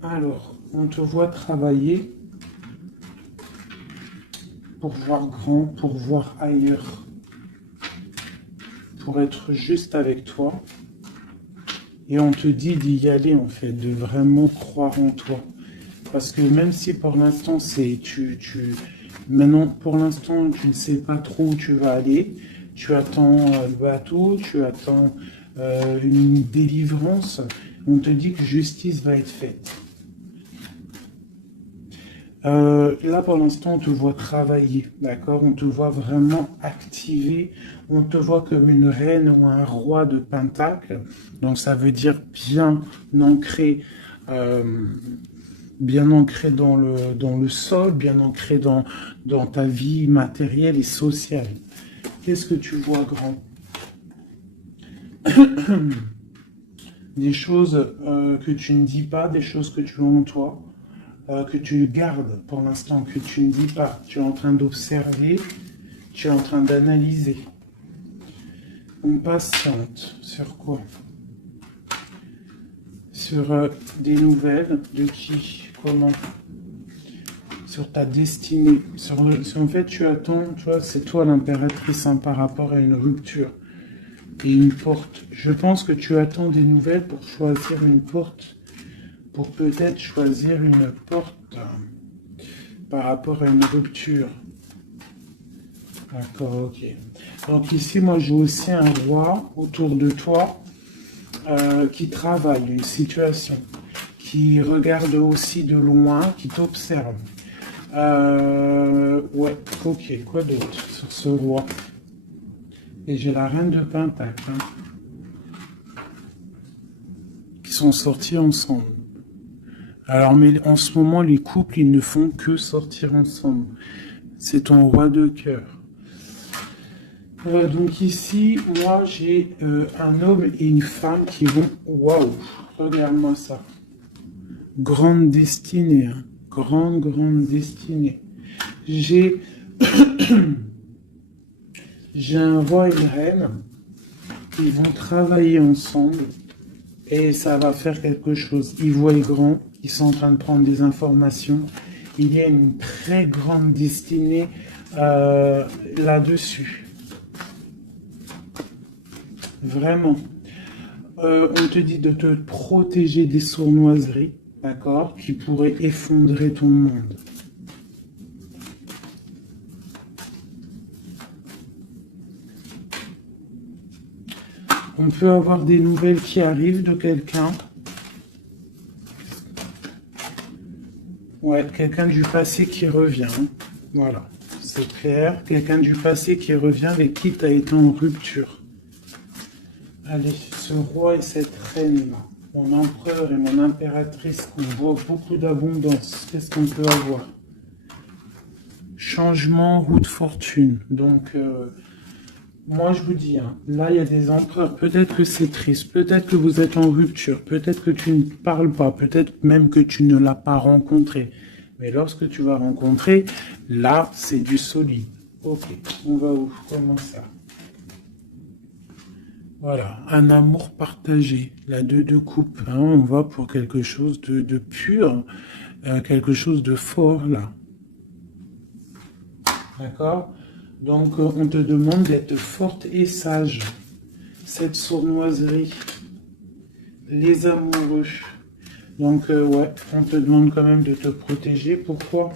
Alors, on te voit travailler pour voir grand, pour voir ailleurs, pour être juste avec toi. Et on te dit d'y aller, en fait, de vraiment croire en toi. Parce que même si pour l'instant, maintenant, pour l'instant, tu ne sais pas trop où tu vas aller, tu attends le bateau, tu attends une délivrance, on te dit que justice va être faite. Là, pour l'instant, on te voit travailler, d'accord? On te voit vraiment activer. On te voit comme une reine ou un roi de Pentacle. Donc, ça veut dire ancré, bien ancré dans le sol, bien ancré dans ta vie matérielle et sociale. Qu'est-ce que tu vois, grand? Des choses que tu ne dis pas, des choses que tu as en toi. Que tu gardes pour l'instant, que tu ne dis pas. Tu es en train d'observer, tu es en train d'analyser. On patiente. Sur quoi? Sur des nouvelles de qui? Comment? Sur ta destinée. En fait, tu attends, tu vois, c'est toi l'impératrice par rapport à une rupture et une porte. Je pense que tu attends des nouvelles pour choisir une porte. Pour peut-être choisir une porte par rapport à une rupture. D'accord, ok. Donc ici, moi, j'ai aussi un roi autour de toi qui travaille une situation, qui regarde aussi de loin, qui t'observe. Ouais, ok, quoi d'autre sur ce roi? Et j'ai la reine de Pentacle, qui sont sortis ensemble. Alors, mais en ce moment, les couples, ils ne font que sortir ensemble. C'est ton roi de cœur. Donc ici, moi, j'ai un homme et une femme qui vont... Waouh, regarde-moi ça. Grande destinée, hein. Grande destinée. J'ai... j'ai un roi et une reine. Ils vont travailler ensemble. Et ça va faire quelque chose. Ils voient grand. Ils sont en train de prendre des informations. Il y a une très grande destinée là-dessus. Vraiment. On te dit de te protéger des sournoiseries, d'accord, qui pourraient effondrer ton monde. On peut avoir des nouvelles qui arrivent de quelqu'un. Ouais, quelqu'un du passé qui revient. Voilà, c'est clair. Quelqu'un du passé qui revient avec qui tu as été en rupture. Allez, ce roi et cette reine-là, mon empereur et mon impératrice, on voit beaucoup d'abondance. Qu'est-ce qu'on peut avoir? Changement, roue de fortune. Donc, moi je vous dis, hein, là il y a des empereurs, peut-être que c'est triste, peut-être que vous êtes en rupture, peut-être que tu ne parles pas, peut-être même que tu ne l'as pas rencontré. Mais lorsque tu vas rencontrer, là c'est du solide. Ok, on va où? Comment ça? Voilà, un amour partagé, la deux coupes, hein, on va pour quelque chose de pur, quelque chose de fort là. D'accord? Donc on te demande d'être forte et sage. Cette sournoiserie, les amoureux. Donc ouais, on te demande quand même de te protéger. Pourquoi?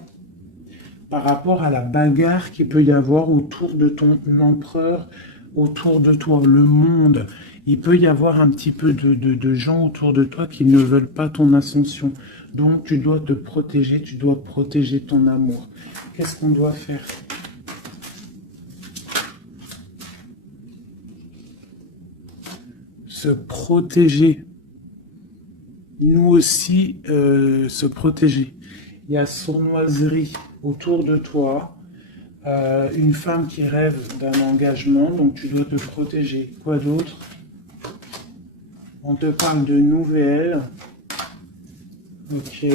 Par rapport à la bagarre qu'il peut y avoir autour de ton empereur, autour de toi, le monde. Il peut y avoir un petit peu de gens autour de toi qui ne veulent pas ton ascension. Donc tu dois te protéger, tu dois protéger ton amour. Qu'est-ce qu'on doit faire? Se protéger. Nous aussi, se protéger. il y a sournoiserie autour de toi, une femme qui rêve d'un engagement, donc tu dois te protéger. Quoi d'autre? On te parle de nouvelles. Ok.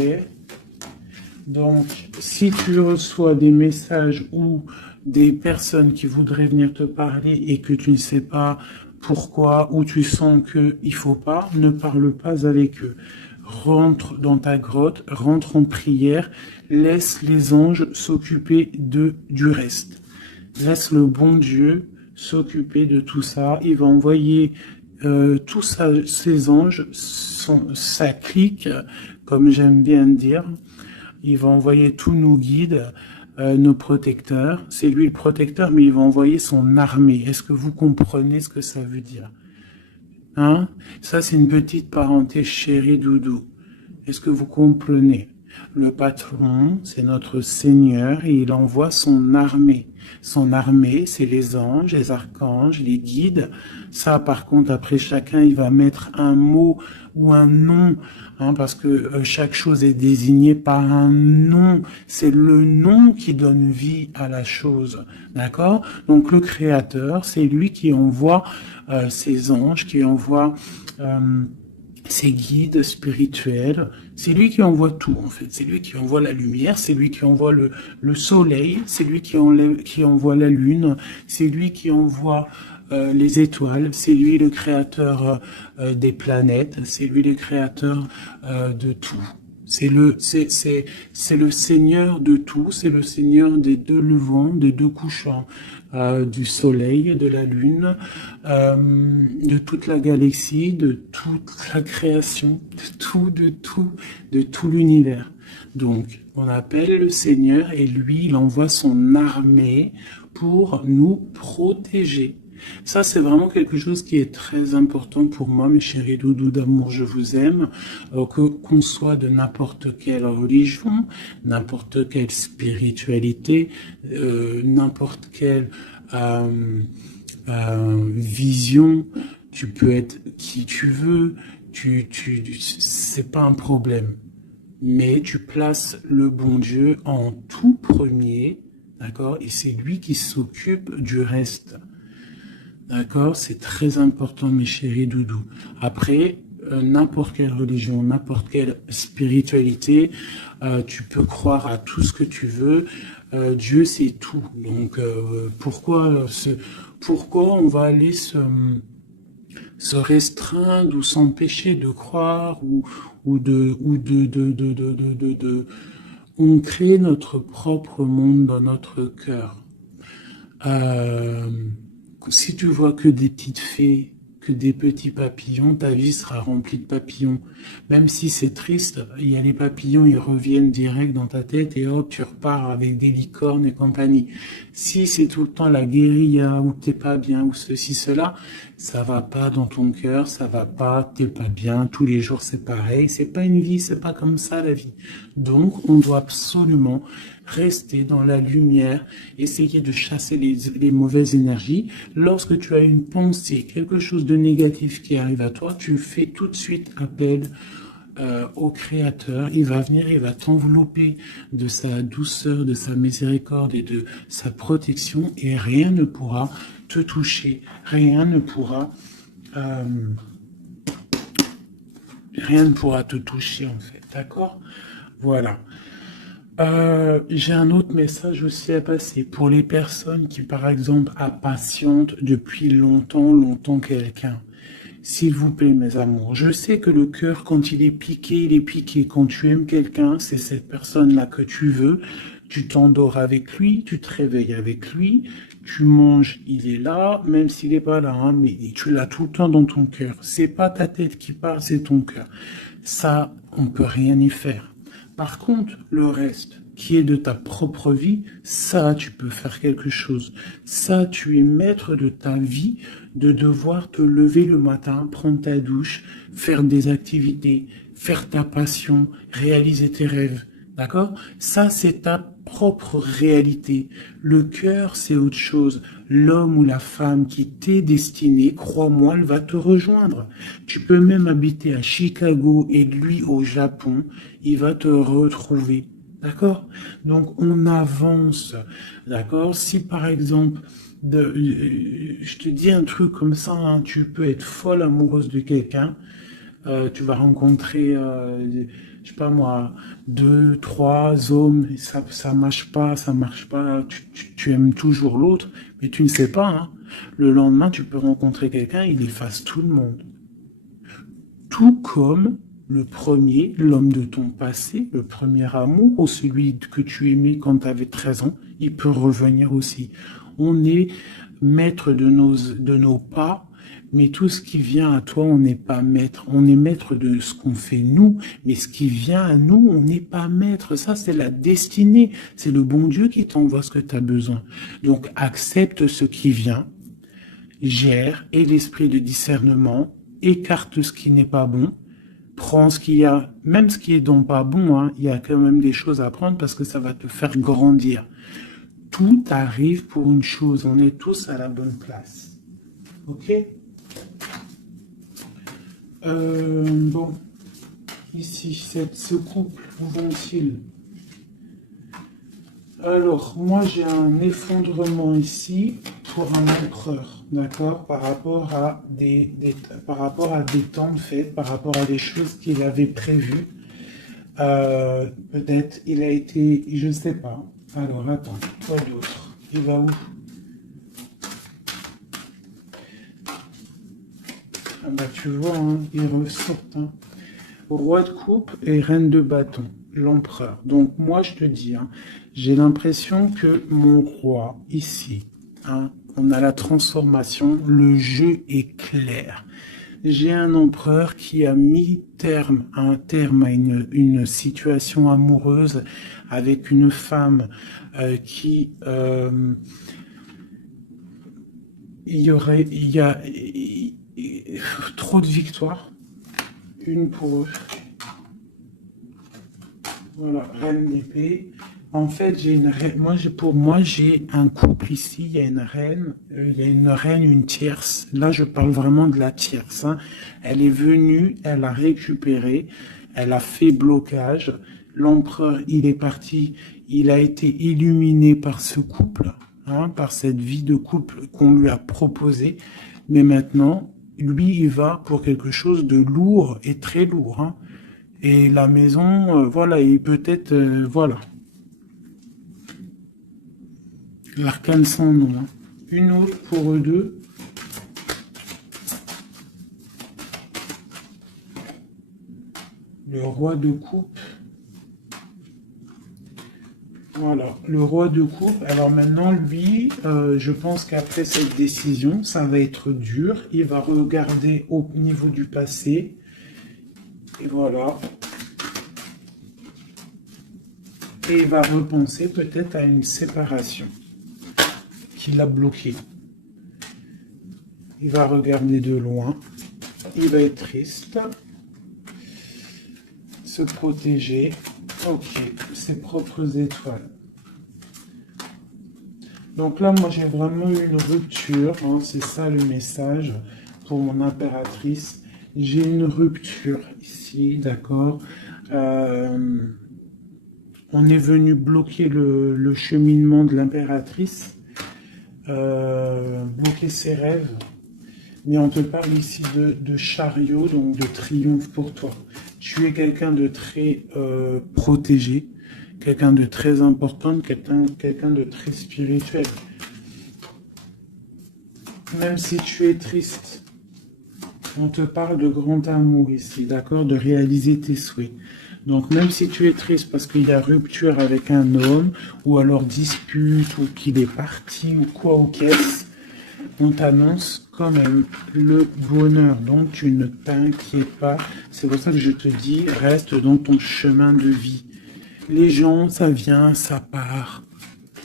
Donc, si tu reçois des messages ou des personnes qui voudraient venir te parler et que tu ne sais pas pourquoi ou tu sens qu'il faut pas, ne parle pas avec eux. Rentre dans ta grotte, rentre en prière, laisse les anges s'occuper du reste. Laisse le bon Dieu s'occuper de tout ça. Il va envoyer tous ces anges, sa clique, comme j'aime bien dire. Il va envoyer tous nos guides, nos protecteurs. C'est lui le protecteur, mais il va envoyer son armée. Est-ce que vous comprenez ce que ça veut dire? Hein? Ça, c'est une petite parenthèse, chérie doudou. Est-ce que vous comprenez? Le patron, c'est notre Seigneur et il envoie son armée. Son armée, c'est les anges, les archanges, les guides. Ça, par contre, après chacun, il va mettre un mot ou un nom, hein, parce que chaque chose est désignée par un nom. C'est le nom qui donne vie à la chose. D'accord? Donc le Créateur, c'est lui qui envoie ses anges, qui envoie ses guides spirituels. C'est lui qui envoie tout, en fait. C'est lui qui envoie la lumière, c'est lui qui envoie le soleil, c'est lui qui envoie la lune, c'est lui qui envoie les étoiles, c'est lui le créateur des planètes, c'est lui le créateur de tout. C'est le Seigneur de tout, c'est le Seigneur des deux levants, des deux couchants, du soleil, de la lune, de toute la galaxie, de toute la création, de tout l'univers. Donc, on appelle le Seigneur et lui, il envoie son armée pour nous protéger. Ça, c'est vraiment quelque chose qui est très important pour moi, mes chéris doudous d'amour, je vous aime, qu'on soit de n'importe quelle religion, n'importe quelle spiritualité, n'importe quelle vision, tu peux être qui tu veux, c'est pas un problème. Mais tu places le bon Dieu en tout premier, d'accord, et c'est lui qui s'occupe du reste. D'accord, c'est très important, mes chéris doudous. Après, n'importe quelle religion, n'importe quelle spiritualité, tu peux croire à tout ce que tu veux. Dieu, c'est tout. Donc, pourquoi on va aller se restreindre ou s'empêcher de croire on crée notre propre monde dans notre cœur. Si tu vois que des petites fées, que des petits papillons, ta vie sera remplie de papillons. Même si c'est triste, il y a les papillons, ils reviennent direct dans ta tête et hop, tu repars avec des licornes et compagnie. Si c'est tout le temps la guérilla, ou t'es pas bien, ou ceci, cela, ça va pas dans ton cœur, ça va pas, t'es pas bien, tous les jours c'est pareil, c'est pas une vie, c'est pas comme ça la vie. Donc, on doit absolument rester dans la lumière, essayer de chasser les mauvaises énergies. Lorsque tu as une pensée, quelque chose de négatif qui arrive à toi, tu fais tout de suite appel au Créateur. Il va venir, il va t'envelopper de sa douceur, de sa miséricorde et de sa protection et rien ne pourra te toucher, rien ne pourra te toucher en fait, d'accord? Voilà. J'ai un autre message aussi à passer pour les personnes qui, par exemple, impatientent depuis longtemps quelqu'un. S'il vous plaît, mes amours, je sais que le cœur, quand il est piqué, il est piqué. Quand tu aimes quelqu'un, c'est cette personne-là que tu veux. Tu t'endors avec lui, tu te réveilles avec lui, tu manges, il est là, même s'il n'est pas là, hein, mais tu l'as tout le temps dans ton cœur. C'est pas ta tête qui parle, c'est ton cœur. Ça, on peut rien y faire. Par contre, le reste, qui est de ta propre vie, ça, tu peux faire quelque chose. Ça, tu es maître de ta vie, de devoir te lever le matin, prendre ta douche, faire des activités, faire ta passion, réaliser tes rêves. D'accord? Ça, c'est ta propre réalité. Le cœur, c'est autre chose. L'homme ou la femme qui t'est destiné, crois-moi, elle va te rejoindre. Tu peux même habiter à Chicago et lui au Japon, il va te retrouver. D'accord? Donc, on avance. D'accord? Si, par exemple, je te dis un truc comme ça, hein, tu peux être folle amoureuse de quelqu'un, tu vas rencontrer, je sais pas moi, deux, trois hommes, et ça marche pas, tu aimes toujours l'autre, mais tu ne sais pas, hein. Le lendemain, tu peux rencontrer quelqu'un, il efface tout le monde. Tout comme le premier, l'homme de ton passé, le premier amour, ou celui que tu aimais quand tu avais 13 ans, il peut revenir aussi. On est maître de nos pas, mais tout ce qui vient à toi, on n'est pas maître. On est maître de ce qu'on fait nous, mais ce qui vient à nous, on n'est pas maître. Ça, c'est la destinée. C'est le bon Dieu qui t'envoie ce que tu as besoin. Donc, accepte ce qui vient, gère, et l'esprit de discernement, écarte ce qui n'est pas bon, prends ce qu'il y a, même ce qui est donc pas bon, hein, il y a quand même des choses à prendre parce que ça va te faire grandir. Tout arrive pour une chose, on est tous à la bonne place. Ok? Bon, ici, ce couple, où vont-ils? Alors, moi j'ai un effondrement ici pour un empereur, d'accord, par rapport à des temps de fête, par rapport à des choses qu'il avait prévues. Peut-être il a été, je sais pas. Alors attends, quoi d'autre? Il va où? Ah bah tu vois, hein, il ressort. Hein. Roi de coupe et reine de bâton, l'empereur. Donc moi je te dis, hein, j'ai l'impression que mon roi ici, hein, on a la transformation, le jeu est clair. J'ai un empereur qui a mis un terme à une situation amoureuse avec une femme qui il y a trop de victoires, une pour eux. Voilà, reine d'épée. En fait, j'ai une reine. Pour moi, j'ai un couple ici. Il y a une reine, une tierce. Là, je parle vraiment de la tierce. Hein. Elle est venue, elle a récupéré, elle a fait blocage. L'empereur, il est parti. Il a été illuminé par ce couple, hein, par cette vie de couple qu'on lui a proposée. Mais maintenant, lui, il va pour quelque chose de lourd et très lourd. Hein. Et la maison, voilà, et peut-être, voilà. L'arcane sans nom. Hein. Une autre pour eux deux. Le roi de coupe. Voilà, le roi de coupe. Alors maintenant, lui, je pense qu'après cette décision, ça va être dur. Il va regarder au niveau du passé. Et voilà. Et il va repenser peut-être à une séparation qui l'a bloqué. Il va regarder de loin. Il va être triste. Se protéger. Ok, ses propres étoiles. Donc là, moi, j'ai vraiment eu une rupture. Hein, c'est ça le message pour mon impératrice. J'ai une rupture ici, d'accord. On est venu bloquer le cheminement de l'impératrice, bloquer ses rêves. Mais on te parle ici de chariot, donc de triomphe pour toi. Tu es quelqu'un de très protégé, quelqu'un de très important, quelqu'un de très spirituel. Même si tu es triste, on te parle de grand amour ici, d'accord, de réaliser tes souhaits. Donc même si tu es triste parce qu'il y a rupture avec un homme, ou alors dispute, ou qu'il est parti, ou quoi ou qu'est-ce, on t'annonce quand même le bonheur. Donc tu ne t'inquiètes pas. C'est pour ça que je te dis, reste dans ton chemin de vie. Les gens, ça vient, ça part.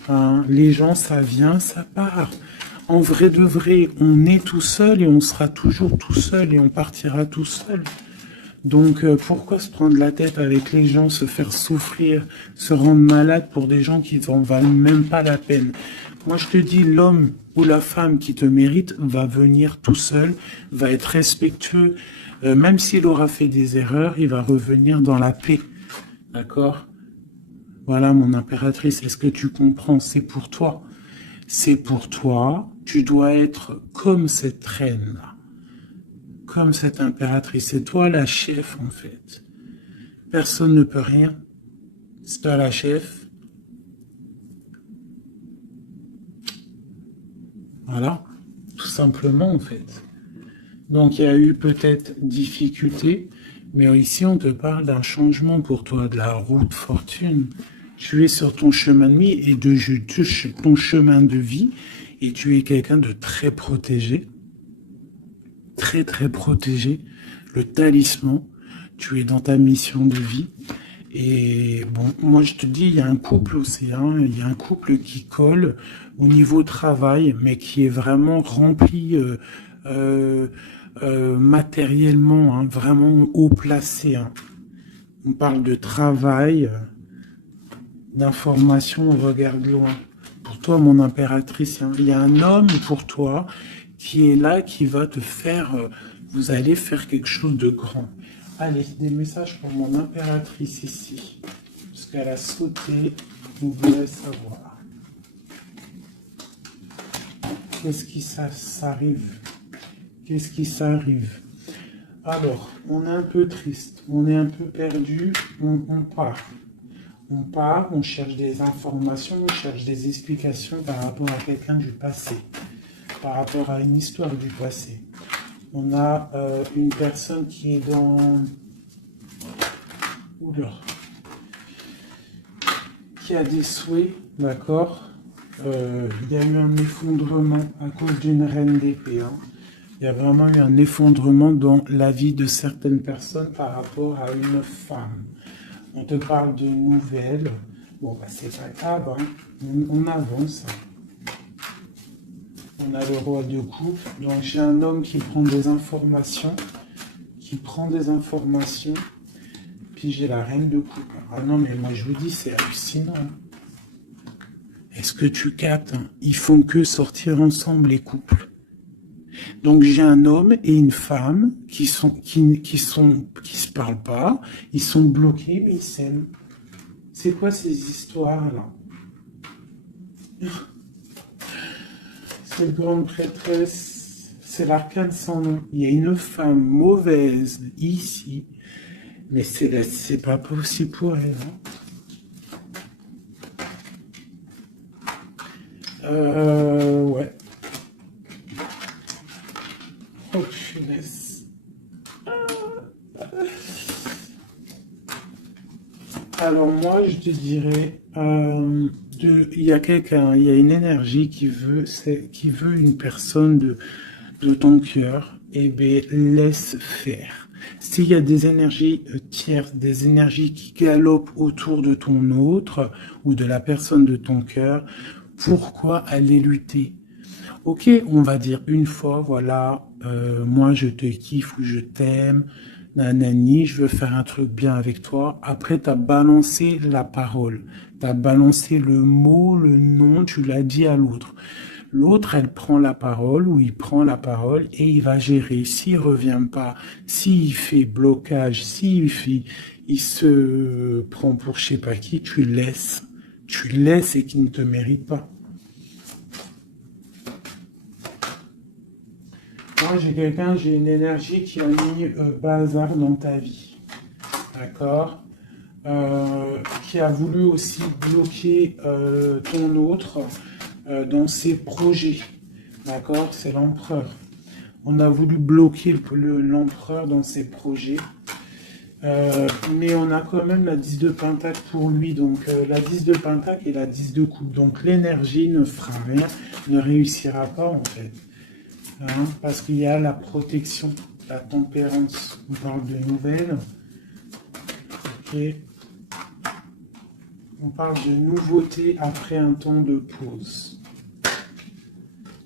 Hein, les gens, ça vient, ça part. En vrai de vrai, on est tout seul et on sera toujours tout seul et on partira tout seul. Donc pourquoi se prendre la tête avec les gens, se faire souffrir, se rendre malade pour des gens qui n'en valent même pas la peine? Moi je te dis, l'homme ou la femme qui te mérite va venir tout seul, va être respectueux, même s'il aura fait des erreurs, il va revenir dans la paix. D'accord? Voilà, mon impératrice, est-ce que tu comprends? C'est pour toi. C'est pour toi. Tu dois être comme cette reine-là, comme cette impératrice. C'est toi la chef, en fait. Personne ne peut rien. C'est toi la chef. Voilà, tout simplement, en fait. Donc, il y a eu peut-être difficulté, mais ici, on te parle d'un changement pour toi, de la route fortune. Tu es sur ton chemin de vie et ton chemin de vie, et tu es quelqu'un de très protégé, très, très protégé. Le talisman, tu es dans ta mission de vie. Et bon, moi je te dis, il y a un couple aussi, hein, il y a un couple qui colle au niveau travail, mais qui est vraiment rempli euh, matériellement, hein, vraiment haut placé. Hein. On parle de travail, d'information, on regarde loin. Pour toi, mon impératrice, hein, il y a un homme pour toi qui est là, qui va te faire, vous allez faire quelque chose de grand. Allez, des messages pour mon impératrice ici. Parce qu'elle a sauté, vous voulez savoir. Qu'est-ce qui s'arrive? Qu'est-ce qui s'arrive? Alors, on est un peu triste, on est un peu perdu, on part. On part, on cherche des informations, on cherche des explications par rapport à quelqu'un du passé, par rapport à une histoire du passé. On a une personne qui est dans... Oula. Qui a des souhaits, d'accord. Il y a eu un effondrement à cause d'une reine d'épée. Hein. Il y a vraiment eu un effondrement dans la vie de certaines personnes par rapport à une femme. On te parle de nouvelles. Bon, bah, c'est pas grave, hein. On avance. On a le roi de coupe. Donc, j'ai un homme qui prend des informations. Puis, j'ai la reine de coupe. Ah non, mais moi, je vous dis, c'est hallucinant. Est-ce que tu captes? Hein? Ils font que sortir ensemble, les couples. Donc j'ai un homme et une femme qui se parlent pas, ils sont bloqués mais ils s'aiment. C'est quoi ces histoires là? Cette grande prêtresse, c'est l'arcane sans nom. Il y a une femme mauvaise ici, mais c'est pas possible pour elle. Hein. Ouais. Oh, punaise. Alors moi, je te dirais, il y a quelqu'un, il y a une énergie qui veut une personne de ton cœur. Eh bien, laisse faire. S'il y a des énergies tierces, des énergies qui galopent autour de ton autre ou de la personne de ton cœur, pourquoi aller lutter? Ok, on va dire une fois, voilà, moi je te kiffe ou je t'aime, nanani, je veux faire un truc bien avec toi. Après, tu as balancé la parole, tu as balancé le mot, le nom, tu l'as dit à l'autre. L'autre, elle prend la parole ou il prend la parole et il va gérer. S'il revient pas, s'il fait blocage, il se prend pour je sais pas qui, tu laisses. Tu laisses et qu'il ne te mérite pas. Moi, j'ai une énergie qui a mis bazar dans ta vie. D'accord. Qui a voulu aussi bloquer ton autre dans ses projets. D'accord. C'est l'empereur. On a voulu bloquer l'empereur dans ses projets. Mais on a quand même la 10 de pentacle pour lui. Donc la 10 de pentacle et la 10 de coupe. Donc l'énergie ne fera rien, ne réussira pas en fait. Hein, parce qu'il y a la protection, la tempérance. On parle de nouvelles. Ok. On parle de nouveauté après un temps de pause.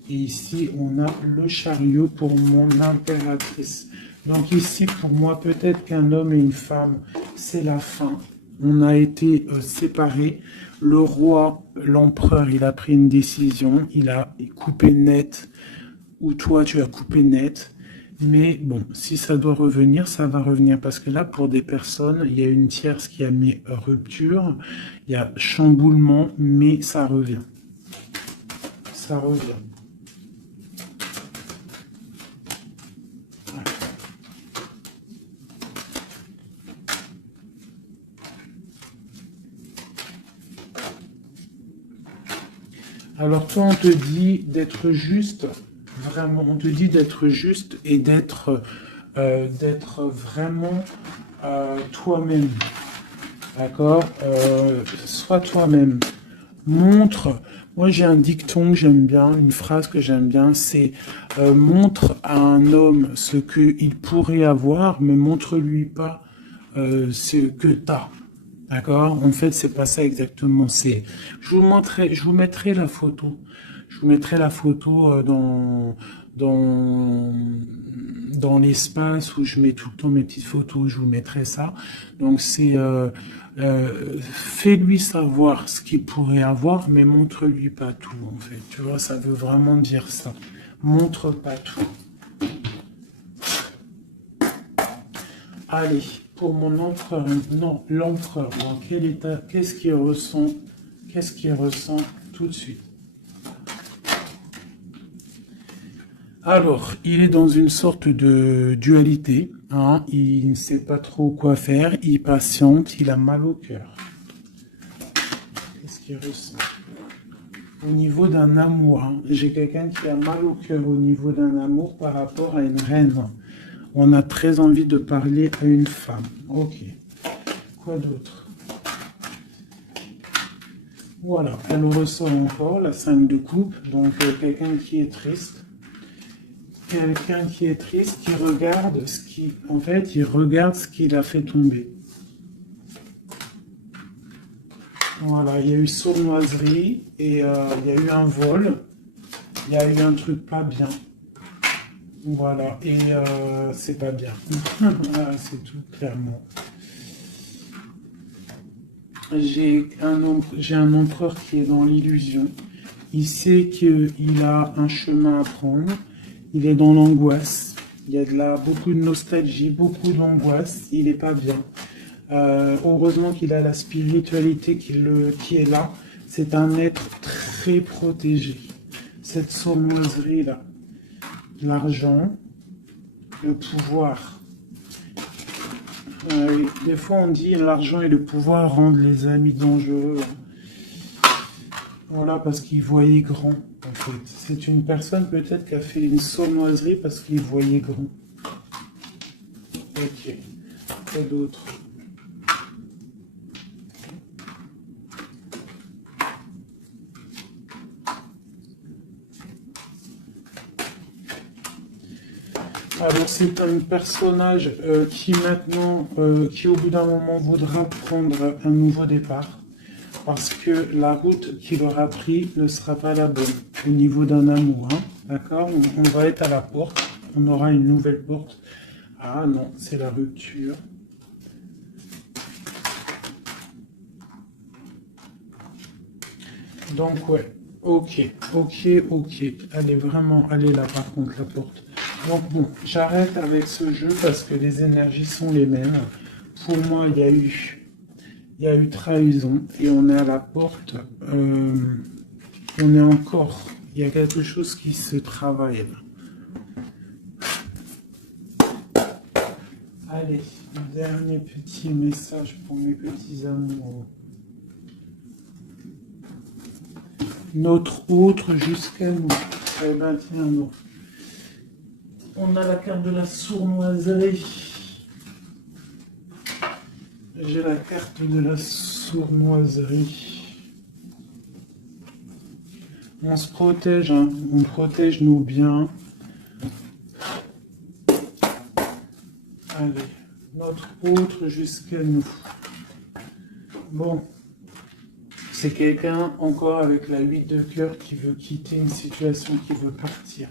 Et ici, on a le chariot pour mon impératrice. Donc ici, pour moi, peut-être qu'un homme et une femme, c'est la fin. On a été séparés. Le roi, l'empereur, il a pris une décision. Il a coupé net. Ou toi, tu as coupé net. Mais bon, si ça doit revenir, ça va revenir. Parce que là, pour des personnes, il y a une tierce qui a mis rupture, il y a chamboulement, mais ça revient. Ça revient. Alors toi, on te dit d'être juste, vraiment, on te dit d'être juste et d'être vraiment toi-même. D'accord? Sois toi-même. Montre. Moi, j'ai un dicton que j'aime bien, une phrase que j'aime bien, c'est montre à un homme ce qu'il pourrait avoir, mais montre-lui pas ce que tu as. D'accord? En fait, c'est pas ça exactement. Je vous mettrai la photo. Je vous mettrai la photo dans, dans l'espace où je mets tout le temps mes petites photos. Je vous mettrai ça. Donc, fais-lui savoir ce qu'il pourrait avoir, mais montre-lui pas tout, en fait. Tu vois, ça veut vraiment dire ça. Montre pas tout. Allez, pour mon empereur, non, l'empereur, dans quel état, qu'est-ce qu'il ressent tout de suite? Alors, il est dans une sorte de dualité, hein, il ne sait pas trop quoi faire, il patiente, il a mal au cœur. Qu'est-ce qu'il ressent? Au niveau d'un amour, hein, j'ai quelqu'un qui a mal au cœur au niveau d'un amour par rapport à une reine. On a très envie de parler à une femme. Ok. Quoi d'autre? Voilà, elle ressort encore la 5 de coupe. Donc quelqu'un qui est triste. Quelqu'un qui est triste, qui regarde ce qui... En fait, il regarde ce qu'il a fait tomber. Voilà, il y a eu sournoiserie et il y a eu un vol. Il y a eu un truc pas bien. Voilà, et c'est pas bien. Voilà, c'est tout, clairement. J'ai un empereur qui est dans l'illusion. Il sait qu'il a un chemin à prendre. Il est dans l'angoisse. Il y a beaucoup de nostalgie, beaucoup d'angoisse. Il n'est pas bien. Heureusement qu'il a la spiritualité qui est là. C'est un être très protégé. Cette sournoiserie-là. L'argent, le pouvoir. Des fois, on dit l'argent et le pouvoir rendent les amis dangereux. Voilà, parce qu'il voyait grand, en fait. C'est une personne peut-être qui a fait une sournoiserie parce qu'il voyait grand. Ok. Quoi d'autre? Alors c'est un personnage qui maintenant, qui au bout d'un moment voudra prendre un nouveau départ parce que la route qu'il aura pris ne sera pas la bonne au niveau d'un amour. Hein, d'accord? On va être à la porte, on aura une nouvelle porte. Ah non, c'est la rupture. Donc ouais, ok. Elle est vraiment, elle est là par contre la porte. Donc bon, j'arrête avec ce jeu parce que les énergies sont les mêmes. Pour moi, il y a eu trahison et on est à la porte. On est encore, il y a quelque chose qui se travaille. Allez, un dernier petit message pour mes petits amours. Notre autre jusqu'à nous. Eh ben tiens, non. On a la carte de la sournoiserie. J'ai la carte de la sournoiserie. On se protège, hein. On protège nos biens. Allez, notre autre jusqu'à nous. Bon, c'est quelqu'un encore avec la 8 de cœur qui veut quitter une situation, qui veut partir.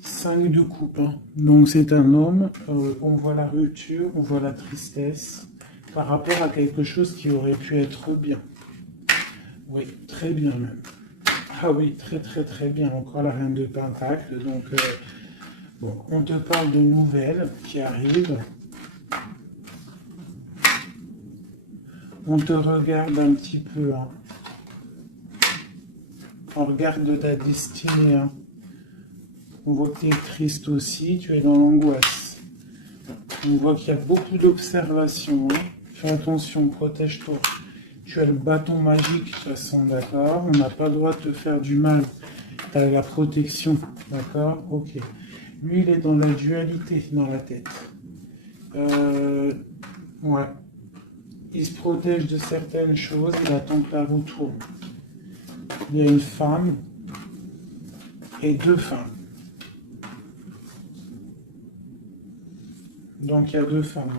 5 de coupe, hein. Donc c'est un homme, on voit la rupture, on voit la tristesse par rapport à quelque chose qui aurait pu être bien. Oui, très bien même. Ah oui, très bien. Encore la reine de Pentacle, donc Bon, on te parle de nouvelles qui arrivent. On te regarde un petit peu, hein. On regarde ta destinée, hein. On voit que tu es triste aussi, tu es dans l'angoisse. On voit qu'il y a beaucoup d'observations, hein. Fais attention, protège-toi. Tu as le bâton magique, de toute façon, d'accord? On n'a pas le droit de te faire du mal. Tu as la protection, d'accord? Ok. Lui, il est dans la dualité dans la tête. Ouais. Il se protège de certaines choses, il attend que la roue tourne. Il y a une femme et deux femmes. Donc il y a deux femmes.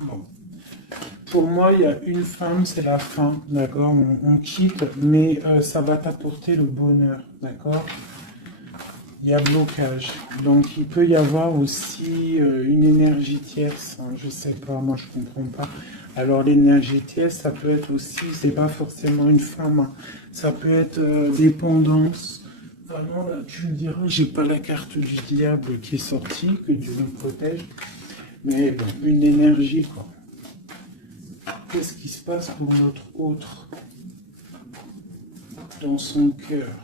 Bon. Pour moi, il y a une femme, c'est la fin, d'accord? On quitte, mais ça va t'apporter le bonheur, d'accord? Il y a blocage. Donc il peut y avoir aussi une énergie tierce, hein, je sais pas, moi je comprends pas. Alors l'énergie tierce, ça peut être aussi, c'est pas forcément une femme, hein. Ça peut être dépendance. Vraiment, là, tu me diras, j'ai pas la carte du diable qui est sortie, que Dieu nous protège, mais bon, une énergie, quoi. Qu'est-ce qui se passe pour notre autre dans son cœur?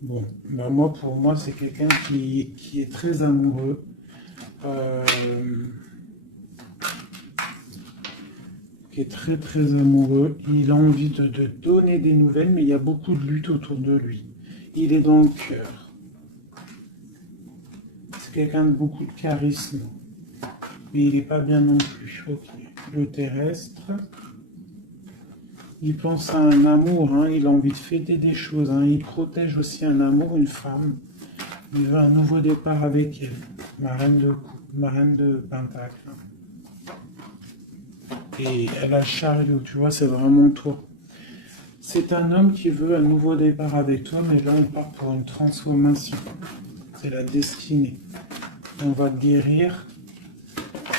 Bon, ben moi, pour moi, c'est quelqu'un qui est très amoureux. Qui est très très amoureux. Il a envie de donner des nouvelles, mais il y a beaucoup de lutte autour de lui. Il est dans le cœur. C'est quelqu'un de beaucoup de charisme. Mais il n'est pas bien non plus. Ok. Le terrestre. Il pense à un amour, hein. Il a envie de fêter des choses, hein. Il protège aussi un amour, une femme. Il veut un nouveau départ avec elle. Ma reine de coupe, ma reine de pentacle. Et elle a le chariot, tu vois, c'est vraiment toi. C'est un homme qui veut un nouveau départ avec toi, mais là on part pour une transformation. C'est la destinée. On va guérir.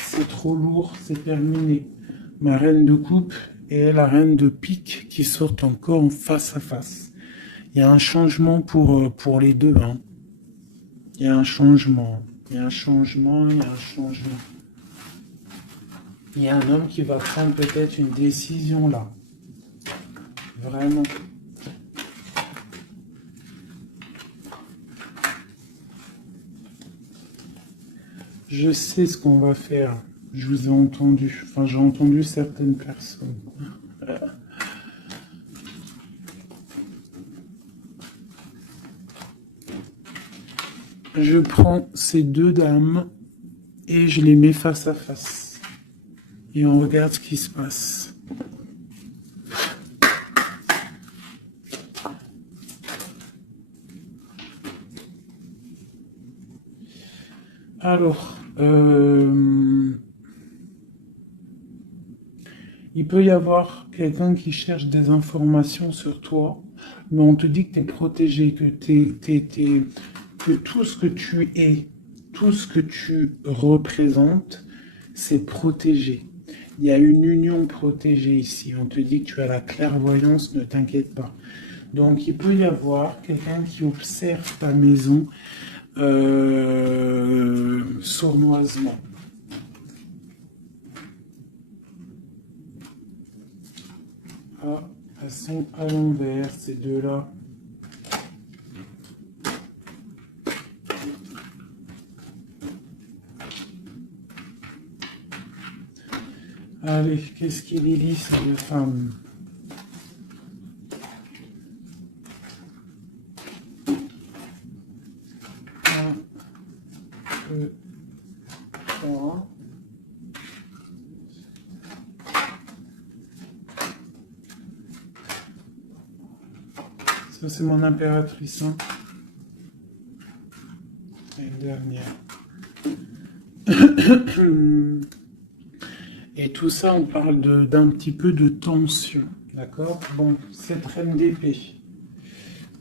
C'est trop lourd, c'est terminé. Ma reine de coupe et la reine de pique qui sortent encore en face à face. Il y a un changement pour les deux, hein. Il y a un changement. Il y a un changement, il y a un changement. Il y a un homme qui va prendre peut-être une décision là. Vraiment. Je sais ce qu'on va faire. Je vous ai entendu. Enfin, j'ai entendu certaines personnes. Je prends ces deux dames et je les mets face à face. Et on regarde ce qui se passe. Alors, il peut y avoir quelqu'un qui cherche des informations sur toi, mais on te dit que tu es protégé, que tout ce que tu es, tout ce que tu représentes, c'est protégé. Il y a une union protégée ici. On te dit que tu as la clairvoyance, ne t'inquiète pas. Donc, il peut y avoir quelqu'un qui observe ta maison sournoisement. Ah, elles sont à l'envers, ces deux-là. Allez, qu'est-ce qu'il y lit, ces deux femmes? Un, deux, trois. Ça, c'est mon impératrice, hein. Et une dernière. Et tout ça, on parle d'un petit peu de tension, d'accord? Bon, cette reine d'épée.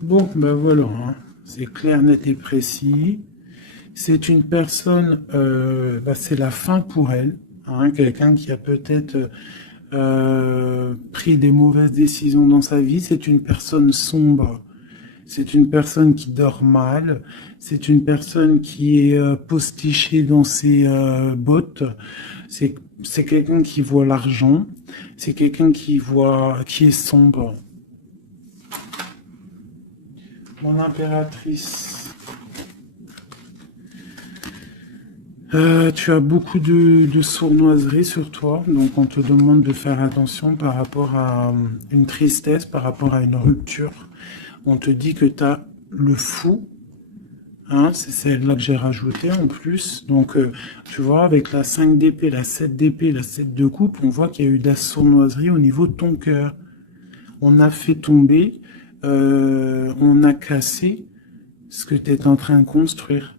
Bon, ben voilà, hein. C'est clair, net et précis. C'est une personne, c'est la fin pour elle. Hein, quelqu'un qui a peut-être pris des mauvaises décisions dans sa vie. C'est une personne sombre. C'est une personne qui dort mal. C'est une personne qui est postichée dans ses bottes. C'est quelqu'un qui voit l'argent. C'est quelqu'un qui est sombre. Mon impératrice. Tu as beaucoup de sournoiserie sur toi, donc on te demande de faire attention par rapport à une tristesse, par rapport à une rupture. On te dit que tu as le fou, hein, c'est celle-là que j'ai rajouté en plus. Donc, tu vois, avec la 5 d'épée, la 7 d'épée, la 7 de coupe, on voit qu'il y a eu de la sournoiserie au niveau de ton cœur. On a fait tomber, on a cassé ce que tu es en train de construire.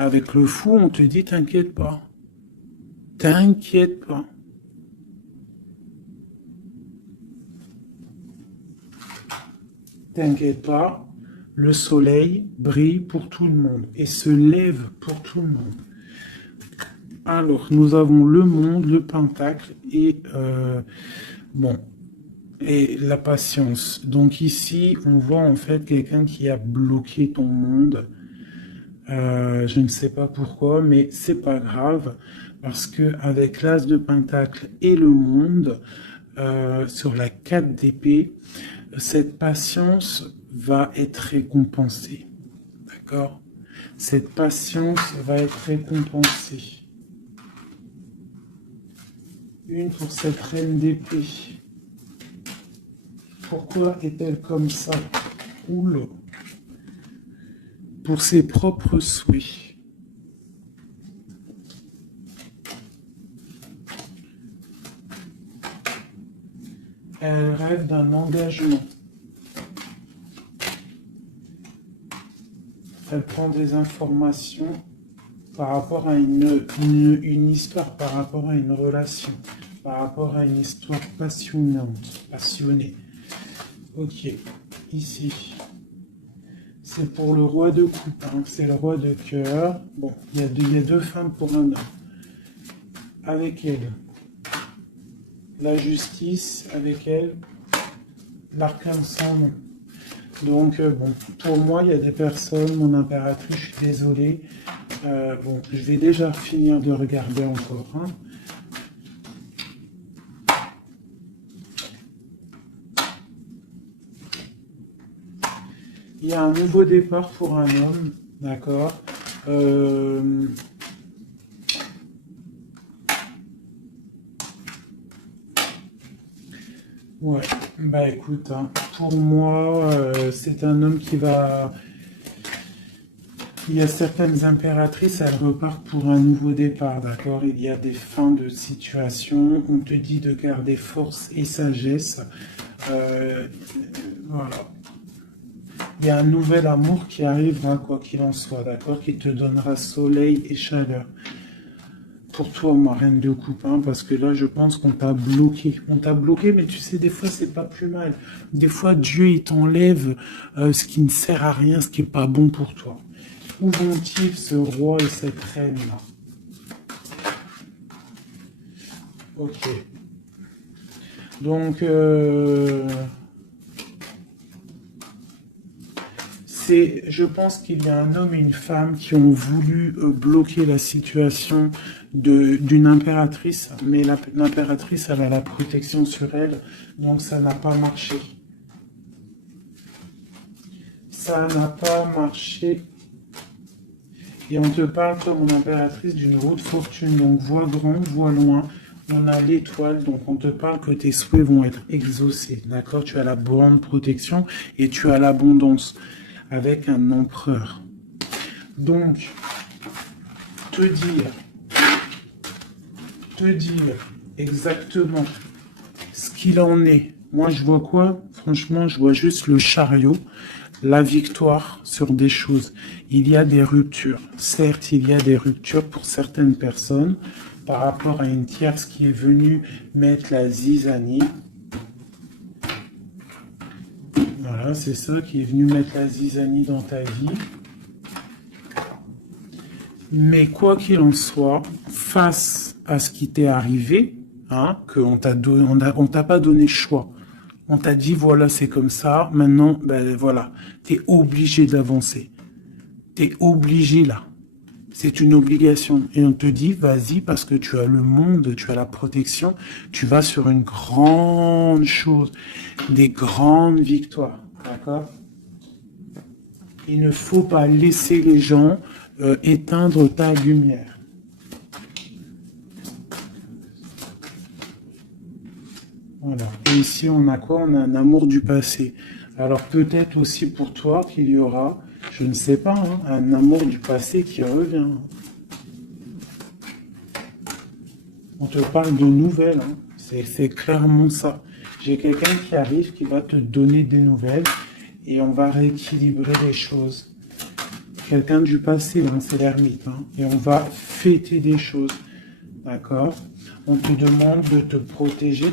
Avec le fou, on te dit, t'inquiète pas. T'inquiète pas. T'inquiète pas. Le soleil brille pour tout le monde et se lève pour tout le monde. Alors, nous avons le monde, le pentacle et et la patience. Donc ici, on voit en fait quelqu'un qui a bloqué ton monde. Je ne sais pas pourquoi, mais c'est pas grave parce que avec l'as de pentacle et le monde sur la 4 d'épée, cette patience va être récompensée. D'accord? Cette patience va être récompensée. Une pour cette reine d'épée. Pourquoi est-elle comme ça? Oula. Pour ses propres souhaits. Elle rêve d'un engagement. Elle prend des informations par rapport à une histoire, par rapport à une relation, par rapport à une histoire passionnée. Ok, ici. C'est pour le roi de coupe, hein. C'est le roi de cœur. Bon, il y a deux femmes pour un homme. Avec elle, la justice, avec elle, l'arcane sans nom. Donc, pour moi, il y a des personnes, mon impératrice, je suis désolé. Je vais déjà finir de regarder encore. Hein. Il y a un nouveau départ pour un homme, d'accord. Ouais, bah écoute, hein, pour moi, c'est un homme qui va... Il y a certaines impératrices, elles repartent pour un nouveau départ, d'accord. Il y a des fins de situation, on te dit de garder force et sagesse. Voilà. Il y a un nouvel amour qui arrivera, quoi qu'il en soit, d'accord, qui te donnera soleil et chaleur. Pour toi, ma reine de coupe, hein, parce que là, je pense qu'on t'a bloqué. On t'a bloqué, mais tu sais, des fois, c'est pas plus mal. Des fois, Dieu, il t'enlève ce qui ne sert à rien, ce qui est pas bon pour toi. Où vont-ils, ce roi et cette reine-là? Ok. Donc, je pense qu'il y a un homme et une femme qui ont voulu bloquer la situation d'une impératrice, mais l'impératrice, elle a la protection sur elle, donc ça n'a pas marché. Ça n'a pas marché. Et on te parle comme une impératrice d'une roue de fortune, donc vois grand, vois loin. On a l'étoile, donc on te parle que tes souhaits vont être exaucés, d'accord? Tu as la bonne protection et tu as l'abondance avec un empereur. Donc, te dire exactement ce qu'il en est. Moi, je vois quoi? Franchement, je vois juste le chariot, la victoire sur des choses. Il y a des ruptures. Certes, il y a des ruptures pour certaines personnes par rapport à une tierce qui est venue mettre la zizanie. Voilà. Voilà, c'est ça qui est venu mettre la zizanie dans ta vie. Mais quoi qu'il en soit, face à ce qui t'est arrivé, hein, qu'on t'a on t'a pas donné le choix. On t'a dit, voilà, c'est comme ça. Maintenant, ben voilà, t'es obligé d'avancer. T'es obligé là. C'est une obligation. Et on te dit, vas-y, parce que tu as le monde, tu as la protection, tu vas sur une grande chose, des grandes victoires. D'accord? Il ne faut pas laisser les gens éteindre ta lumière. Voilà. Et ici, on a quoi? On a un amour du passé. Alors peut-être aussi pour toi qu'il y aura, je ne sais pas, hein, un amour du passé qui revient. On te parle de nouvelles, hein. C'est clairement ça. J'ai quelqu'un qui arrive, qui va te donner des nouvelles et on va rééquilibrer les choses. Quelqu'un du passé, hein, c'est l'ermite, hein, et on va fêter des choses. D'accord? On te demande de te protéger,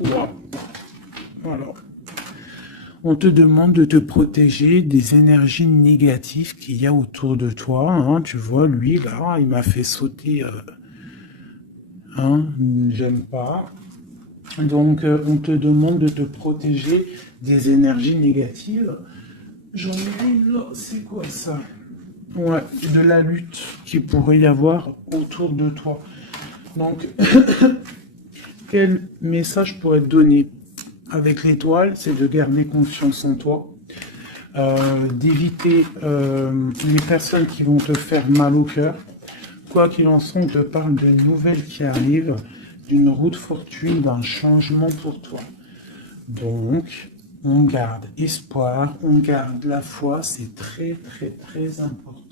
Wow. Voilà. On te demande de te protéger des énergies négatives qu'il y a autour de toi. Hein. Tu vois, lui, là, il m'a fait sauter. Hein, j'aime pas. Donc, on te demande de te protéger des énergies négatives. J'en ai une là, c'est quoi ça? Ouais, de la lutte qu'il pourrait y avoir autour de toi. Donc, quel message pourrait te donner avec l'étoile? C'est de garder confiance en toi, d'éviter les personnes qui vont te faire mal au cœur. Quoi qu'il en soit, on te parle de nouvelles qui arrivent, d'une route fortune, d'un changement pour toi. Donc, on garde espoir, on garde la foi, c'est très très très important.